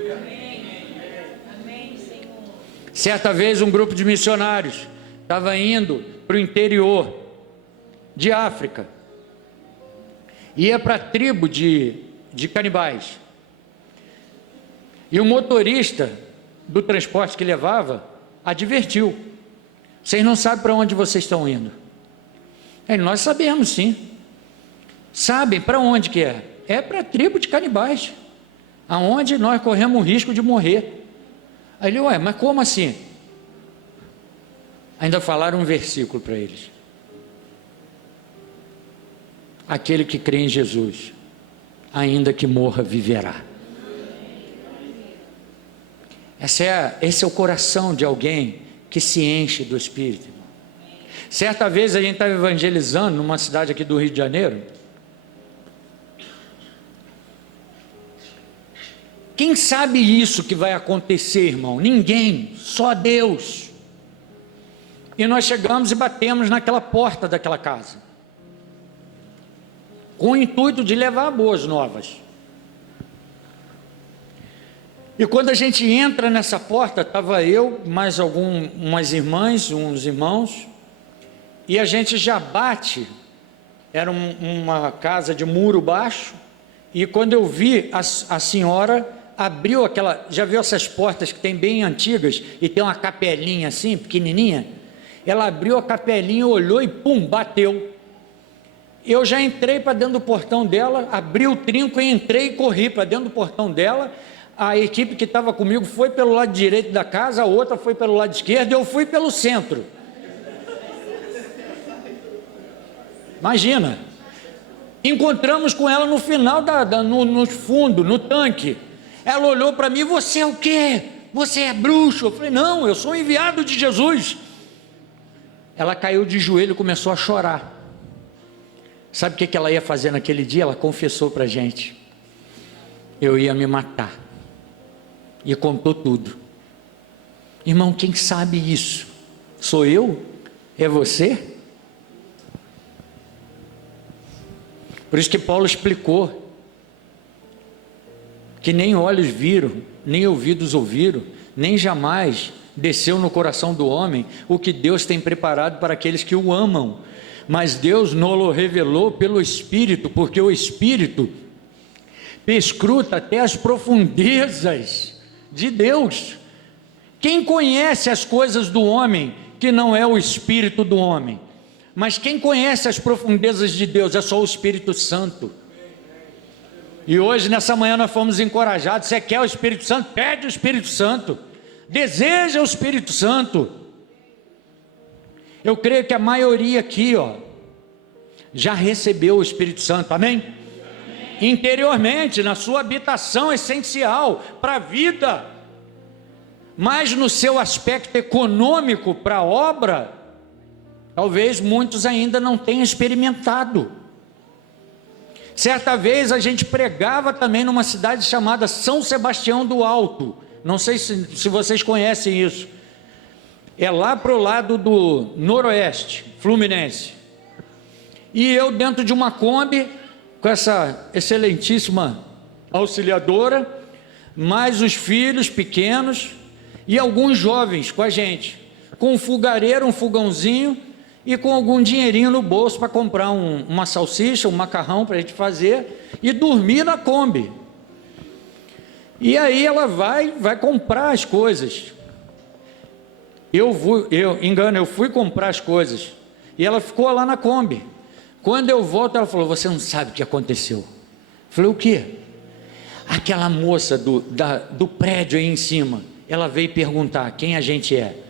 Certa vez um grupo de missionários estava indo para o interior de África. Ia para a tribo de canibais. E o motorista do transporte que levava advertiu: vocês não sabem para onde vocês estão indo. Nós sabemos sim. Sabem para onde que é? É para a tribo de canibais, aonde nós corremos o risco de morrer. Aí ele: mas como assim? Ainda falaram um versículo para eles: aquele que crê em Jesus, ainda que morra, viverá. Esse é o coração de alguém que se enche do Espírito. Certa vez a gente estava evangelizando numa cidade aqui do Rio de Janeiro. Quem sabe isso que vai acontecer, irmão? Ninguém, só Deus. E nós chegamos e batemos naquela porta daquela casa, com o intuito de levar boas novas. E quando a gente entra nessa porta, estava eu, mais umas irmãs, uns irmãos, e a gente já bate. Era uma casa de muro baixo, e quando eu vi a senhora abriu aquela, já viu essas portas que tem bem antigas e tem uma capelinha assim, pequenininha? Ela abriu a capelinha, olhou e pum, bateu. Eu já entrei para dentro do portão dela, abri o trinco e entrei e corri para dentro do portão dela. A equipe que estava comigo foi pelo lado direito da casa, a outra foi pelo lado esquerdo, eu fui pelo centro. Imagina. Encontramos com ela no final, no fundo, no tanque. Ela olhou para mim: você é o quê? Você é bruxo? Eu falei: não, eu sou enviado de Jesus. Ela caiu de joelho e começou a chorar. Sabe o que ela ia fazer naquele dia? Ela confessou para a gente: eu ia me matar. E contou tudo. Irmão, quem sabe isso? Sou eu? É você? Por isso que Paulo explicou que nem olhos viram, nem ouvidos ouviram, nem jamais desceu no coração do homem o que Deus tem preparado para aqueles que o amam. Mas Deus nos revelou pelo Espírito, porque o Espírito perscruta até as profundezas de Deus. Quem conhece as coisas do homem que não é o Espírito do homem? Mas quem conhece as profundezas de Deus é só o Espírito Santo. E hoje, nessa manhã, nós fomos encorajados. Você quer o Espírito Santo? Pede o Espírito Santo. Deseja o Espírito Santo. Eu creio que a maioria aqui, já recebeu o Espírito Santo, amém? Interiormente, na sua habitação essencial para a vida. Mas no seu aspecto econômico para a obra, talvez muitos ainda não tenham experimentado. Certa vez a gente pregava também numa cidade chamada São Sebastião do Alto. Não sei se vocês conhecem isso. É lá para o lado do noroeste, Fluminense. E eu dentro de uma Kombi, com essa excelentíssima auxiliadora, mais os filhos pequenos e alguns jovens com a gente, com um fogareiro, um fogãozinho, e com algum dinheirinho no bolso para comprar uma salsicha, um macarrão para a gente fazer e dormir na Kombi. E aí ela vai comprar as coisas. Eu fui comprar as coisas e ela ficou lá na Kombi. Quando eu volto, ela falou: você não sabe o que aconteceu. Eu falei: o quê? Aquela moça do prédio aí em cima, ela veio perguntar quem a gente é.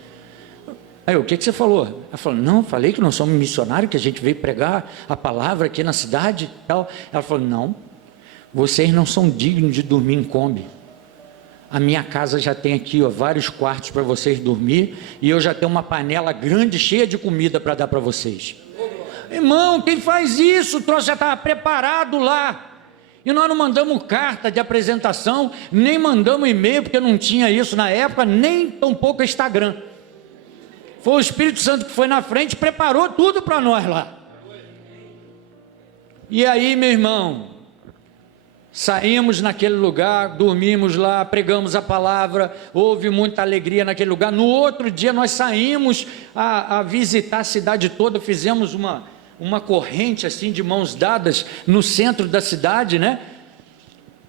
Aí, o que você falou? Ela falou: não, falei que nós somos missionários, que a gente veio pregar a palavra aqui na cidade e tal. Ela falou: não, vocês não são dignos de dormir em Kombi. A minha casa já tem aqui vários quartos para vocês dormir, e eu já tenho uma panela grande, cheia de comida para dar para vocês. Irmão, quem faz isso? O troço já estava preparado lá. E nós não mandamos carta de apresentação, nem mandamos e-mail, porque não tinha isso na época, nem tampouco Instagram. Foi o Espírito Santo que foi na frente, preparou tudo para nós lá. E aí, meu irmão, saímos naquele lugar, dormimos lá, pregamos a palavra, houve muita alegria naquele lugar. No outro dia nós saímos a visitar a cidade toda, fizemos uma corrente assim de mãos dadas no centro da cidade, né?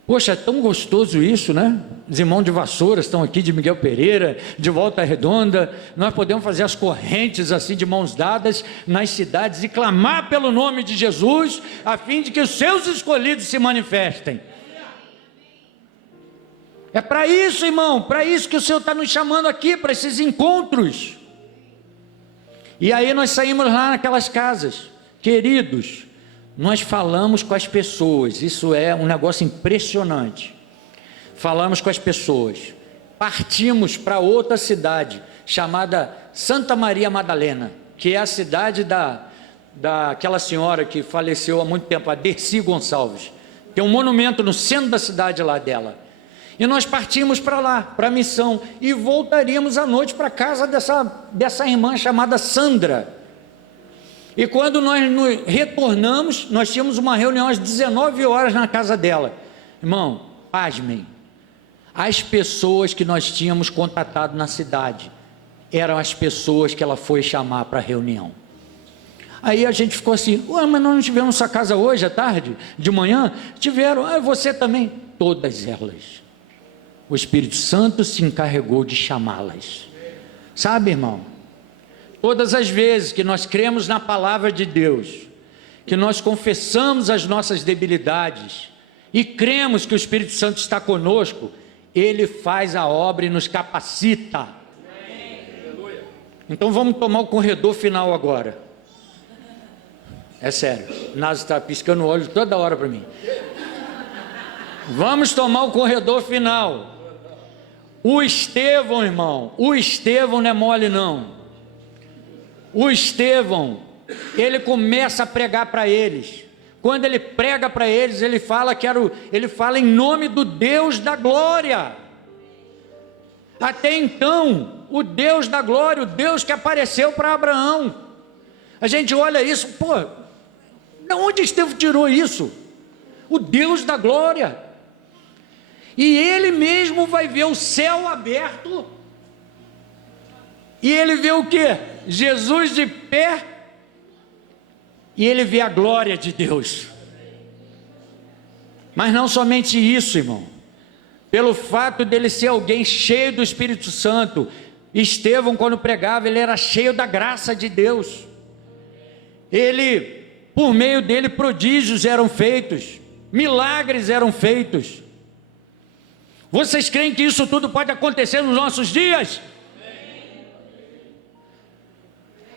Poxa, é tão gostoso isso, né? Os irmãos de Vassouras estão aqui, de Miguel Pereira, de Volta Redonda. Nós podemos fazer as correntes assim de mãos dadas nas cidades e clamar pelo nome de Jesus, a fim de que os seus escolhidos se manifestem. É para isso, irmão, para isso que o Senhor está nos chamando aqui, para esses encontros. E aí nós saímos lá naquelas casas, queridos. Nós falamos com as pessoas, isso é um negócio impressionante. Falamos com as pessoas, partimos para outra cidade, chamada Santa Maria Madalena, que é a cidade daquela senhora que faleceu há muito tempo, a Dercy Gonçalves. Tem um monumento no centro da cidade lá dela. E nós partimos para lá, para a missão, e voltaríamos à noite para a casa dessa irmã chamada Sandra. E quando nós retornamos, nós tínhamos uma reunião às 19 horas na casa dela. Irmão, pasmem, as pessoas que nós tínhamos contatado na cidade eram as pessoas que ela foi chamar para a reunião. Aí a gente ficou assim: ué, mas nós não tivemos sua casa hoje à tarde, de manhã? Tiveram. Você também? Todas elas. o Espírito Santo se encarregou de chamá-las. Sabe, irmão, todas as vezes que nós cremos na palavra de Deus, que nós confessamos as nossas debilidades e cremos que o Espírito Santo está conosco, Ele faz a obra e nos capacita. Então vamos tomar o corredor final agora. É sério, Nasa está piscando o olho toda hora para mim. Vamos tomar o corredor final. O Estevão, irmão, o Estevão não é mole não. O Estevão, ele começa a pregar para eles. Quando ele prega para eles, ele fala em nome do Deus da glória. Até então, o Deus da glória, o Deus que apareceu para Abraão. A gente olha isso, pô, de onde Estevão tirou isso? O Deus da glória. E ele mesmo vai ver o céu aberto. E ele vê o quê? Jesus de pé. E ele vê a glória de Deus. Mas não somente isso, irmão. Pelo fato dele ser alguém cheio do Espírito Santo, Estevão, quando pregava, ele era cheio da graça de Deus. Por meio dele, prodígios eram feitos, milagres eram feitos. Vocês creem que isso tudo pode acontecer nos nossos dias?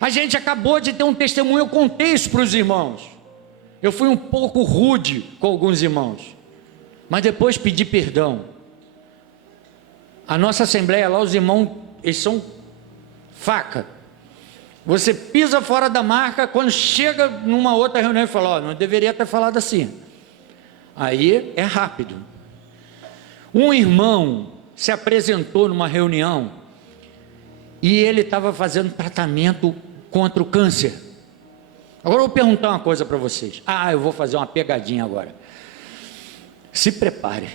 A gente acabou de ter um testemunho, eu contei isso para os irmãos. Eu fui um pouco rude com alguns irmãos, mas depois pedi perdão. A nossa assembleia lá, os irmãos, eles são faca. Você pisa fora da marca, quando chega numa outra reunião e fala, ó, não deveria ter falado assim. Aí é rápido. Um irmão se apresentou numa reunião e ele estava fazendo tratamento contra o câncer. Agora eu vou perguntar uma coisa para vocês. Eu vou fazer uma pegadinha agora. Se prepare.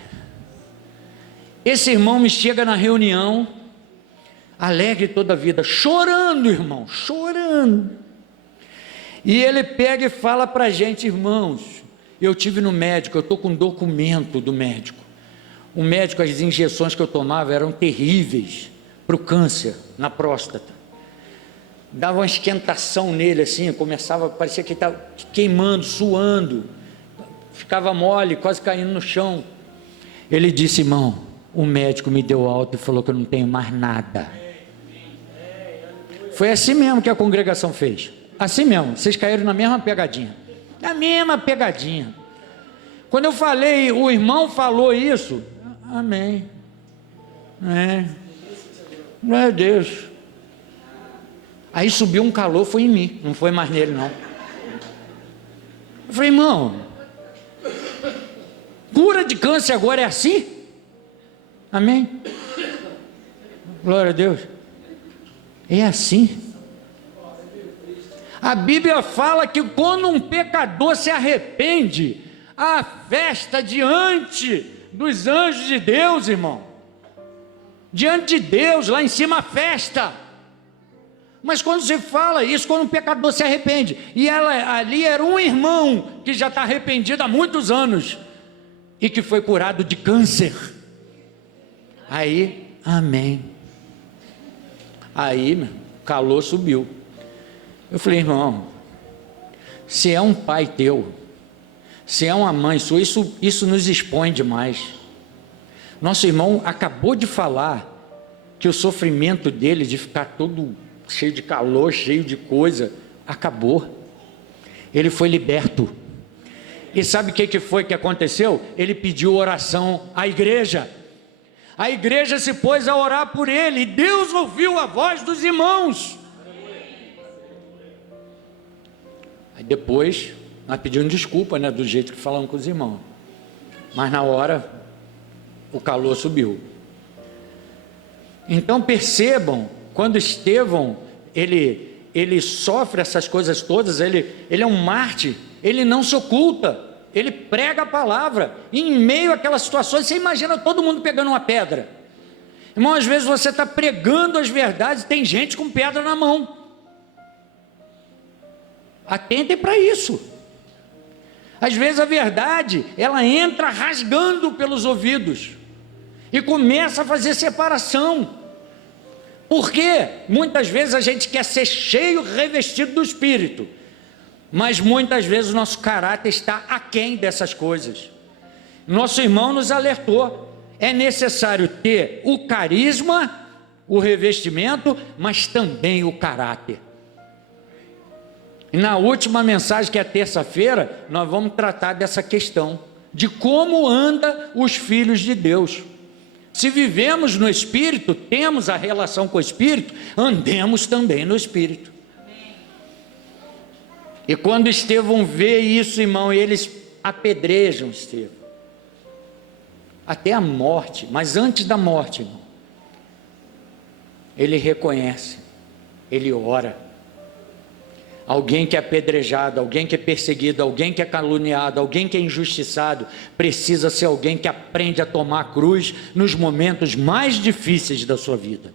Esse irmão me chega na reunião, alegre toda a vida, chorando, irmão, chorando. E ele pega e fala para a gente, irmãos, eu tive no médico, eu estou com um documento do médico. O médico, as injeções que eu tomava eram terríveis para o câncer na próstata. Dava uma esquentação nele assim, parecia que estava queimando, suando, ficava mole, quase caindo no chão. Ele disse, irmão, o médico me deu alta e falou que eu não tenho mais nada. Foi assim mesmo que a congregação fez. Assim mesmo, vocês caíram na mesma pegadinha. Na mesma pegadinha. Quando eu falei, o irmão falou isso, amém. Glória a Deus. Aí subiu um calor, foi em mim, não foi mais nele não. Eu falei, irmão, cura de câncer agora é assim? Amém? Glória a Deus. É assim. A Bíblia fala que quando um pecador se arrepende, há festa diante dos anjos de Deus, irmão. Diante de Deus, lá em cima a festa. Mas quando se fala isso, quando um pecador se arrepende, e ali era um irmão que já está arrependido há muitos anos, e que foi curado de câncer. Aí, amém. Aí, o calor subiu. Eu falei, irmão, se é um pai teu, se é uma mãe sua, isso nos expõe demais. Nosso irmão acabou de falar que o sofrimento dele de ficar todo cheio de calor, cheio de coisa, acabou. Ele foi liberto. E sabe o que foi que aconteceu? Ele pediu oração à igreja. A igreja se pôs a orar por ele, e Deus ouviu a voz dos irmãos. Aí depois, nós pedimos desculpa, do jeito que falamos com os irmãos. Mas na hora, o calor subiu. Então percebam, quando Estevão, ele sofre essas coisas todas, ele é um mártir, ele não se oculta, ele prega a palavra, e em meio àquelas situações, você imagina todo mundo pegando uma pedra. Irmão, às vezes você está pregando as verdades, tem gente com pedra na mão. Atentem para isso. Às vezes a verdade, ela entra rasgando pelos ouvidos, e começa a fazer separação. Por quê? Muitas vezes a gente quer ser cheio, revestido do Espírito, mas muitas vezes o nosso caráter está aquém dessas coisas. Nosso irmão nos alertou, é necessário ter o carisma, o revestimento, mas também o caráter. E na última mensagem, que é terça-feira, nós vamos tratar dessa questão, de como andam os filhos de Deus. Se vivemos no Espírito, temos a relação com o Espírito, andemos também no Espírito. E quando Estevão vê isso, irmão, eles apedrejam Estevão, até a morte. Mas antes da morte, irmão, ele reconhece, ele ora. Alguém que é apedrejado, alguém que é perseguido, alguém que é caluniado, alguém que é injustiçado, precisa ser alguém que aprende a tomar a cruz nos momentos mais difíceis da sua vida.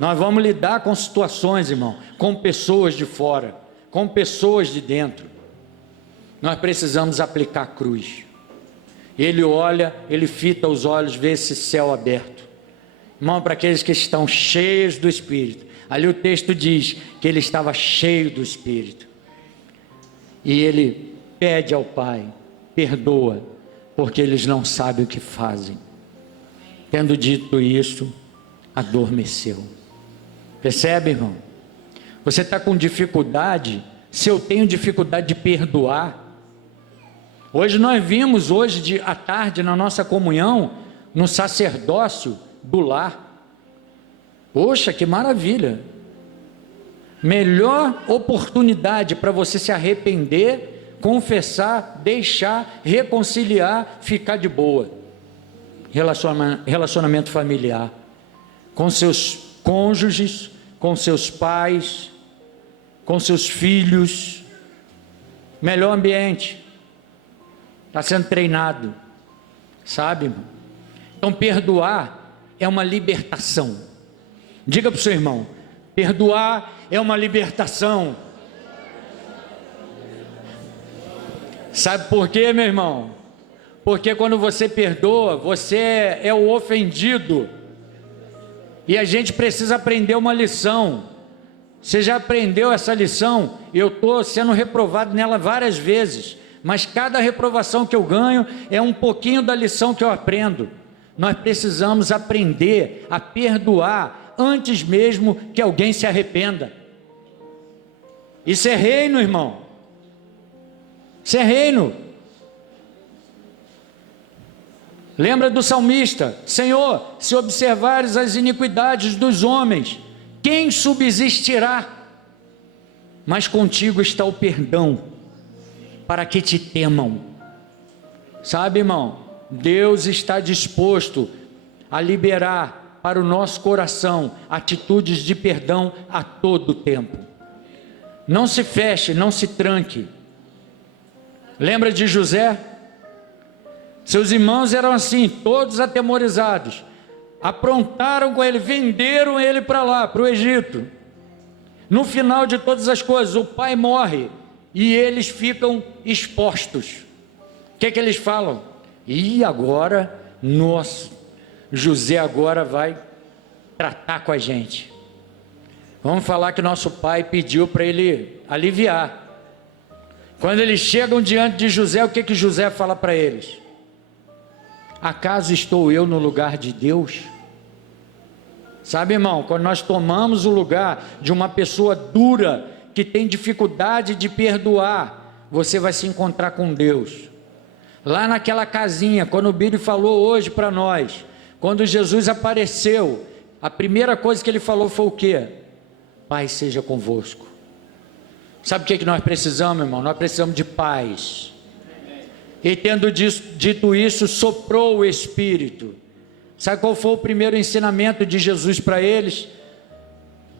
Nós vamos lidar com situações, irmão, com pessoas de fora, com pessoas de dentro. Nós precisamos aplicar a cruz. Ele olha, ele fita os olhos, vê esse céu aberto. Irmão, para aqueles que estão cheios do Espírito, ali o texto diz que ele estava cheio do Espírito. E ele pede ao Pai, perdoa, porque eles não sabem o que fazem. Tendo dito isso, adormeceu. Percebe, irmão? Você está com dificuldade? Se eu tenho dificuldade de perdoar, hoje nós vimos, à tarde, na nossa comunhão, no sacerdócio do lar. Poxa, que maravilha! Melhor oportunidade para você se arrepender, confessar, deixar, reconciliar, ficar de boa. Relacionamento familiar, com seus cônjuges, com seus pais, com seus filhos. Melhor ambiente. Está sendo treinado, sabe, irmão? Então perdoar é uma libertação. Diga para o seu irmão, perdoar é uma libertação. Sabe por quê, meu irmão? Porque quando você perdoa, você é o ofendido. E a gente precisa aprender uma lição. Você já aprendeu essa lição? Eu estou sendo reprovado nela várias vezes, mas cada reprovação que eu ganho é um pouquinho da lição que eu aprendo. Nós precisamos aprender a perdoar antes mesmo que alguém se arrependa. Isso é reino, irmão. Isso é reino. Lembra do salmista: Senhor, se observares as iniquidades dos homens, quem subsistirá? Mas contigo está o perdão, para que te temam. Sabe, irmão, Deus está disposto a liberar para o nosso coração atitudes de perdão a todo tempo. Não se feche, não se tranque. Lembra de José? Seus irmãos eram assim, todos atemorizados, aprontaram com ele, venderam ele para lá, para o Egito. No final de todas as coisas, o pai morre e eles ficam expostos. O que é que eles falam? E agora, nossa, José agora vai tratar com a gente. Vamos falar que nosso pai pediu para ele aliviar. Quando eles chegam diante de José, o que que José fala para eles? Acaso estou eu no lugar de Deus? Sabe, irmão, quando nós tomamos o lugar de uma pessoa dura, que tem dificuldade de perdoar, você vai se encontrar com Deus. Lá naquela casinha, quando o Billy falou hoje para nós, quando Jesus apareceu, a primeira coisa que ele falou foi o quê? Pai seja convosco. Sabe o que nós precisamos, irmão? Nós precisamos de paz. E tendo dito isso, soprou o Espírito. Sabe qual foi o primeiro ensinamento de Jesus para eles?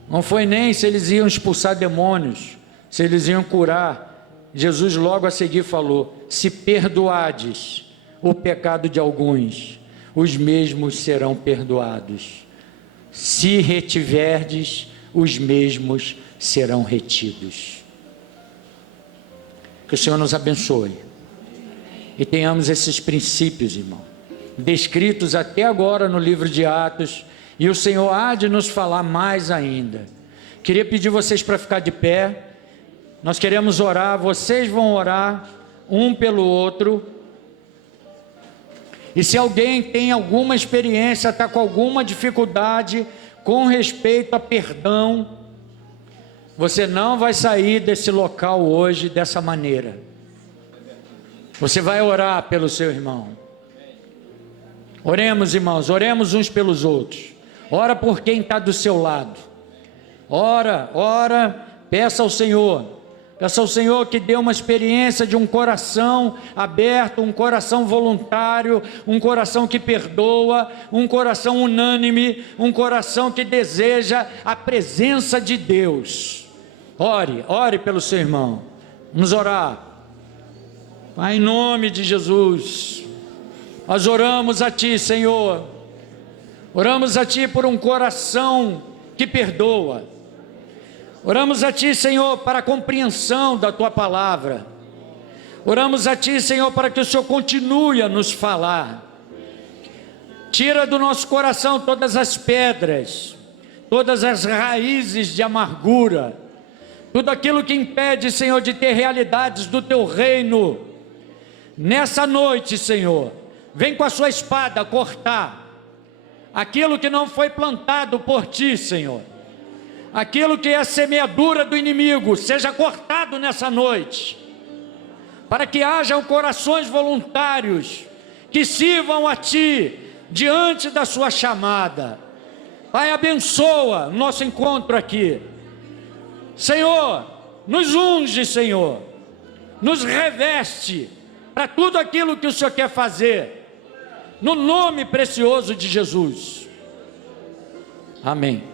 Não foi nem se eles iam expulsar demônios, se eles iam curar. Jesus logo a seguir falou: se perdoardes o pecado de alguns, os mesmos serão perdoados. Se retiverdes, os mesmos serão retidos. Que o Senhor nos abençoe e tenhamos esses princípios, irmão, descritos até agora no livro de Atos, e o Senhor há de nos falar mais ainda. Queria pedir vocês para ficar de pé. Nós queremos orar, vocês vão orar um pelo outro. E se alguém tem alguma experiência, está com alguma dificuldade com respeito a perdão, você não vai sair desse local hoje dessa maneira. Você vai orar pelo seu irmão. Oremos, irmãos, oremos uns pelos outros. Ora por quem está do seu lado. Ora, peça ao Senhor. Peça ao Senhor que dê uma experiência de um coração aberto, um coração voluntário, um coração que perdoa, um coração unânime, um coração que deseja a presença de Deus. Ore pelo seu irmão. Vamos orar. Pai, em nome de Jesus, nós oramos a Ti, Senhor. Oramos a Ti por um coração que perdoa. Oramos a Ti, Senhor, para a compreensão da Tua palavra. Oramos a Ti, Senhor, para que o Senhor continue a nos falar. Tira do nosso coração todas as pedras, todas as raízes de amargura, tudo aquilo que impede, Senhor, de ter realidades do Teu reino. Nessa noite, Senhor, vem com a Sua espada cortar aquilo que não foi plantado por Ti, Senhor. Aquilo que é a semeadura do inimigo, seja cortado nessa noite, para que hajam corações voluntários, que sirvam a Ti, diante da Sua chamada. Pai, abençoa o nosso encontro aqui. Senhor, nos unge, Senhor, nos reveste, para tudo aquilo que o Senhor quer fazer, no nome precioso de Jesus. Amém.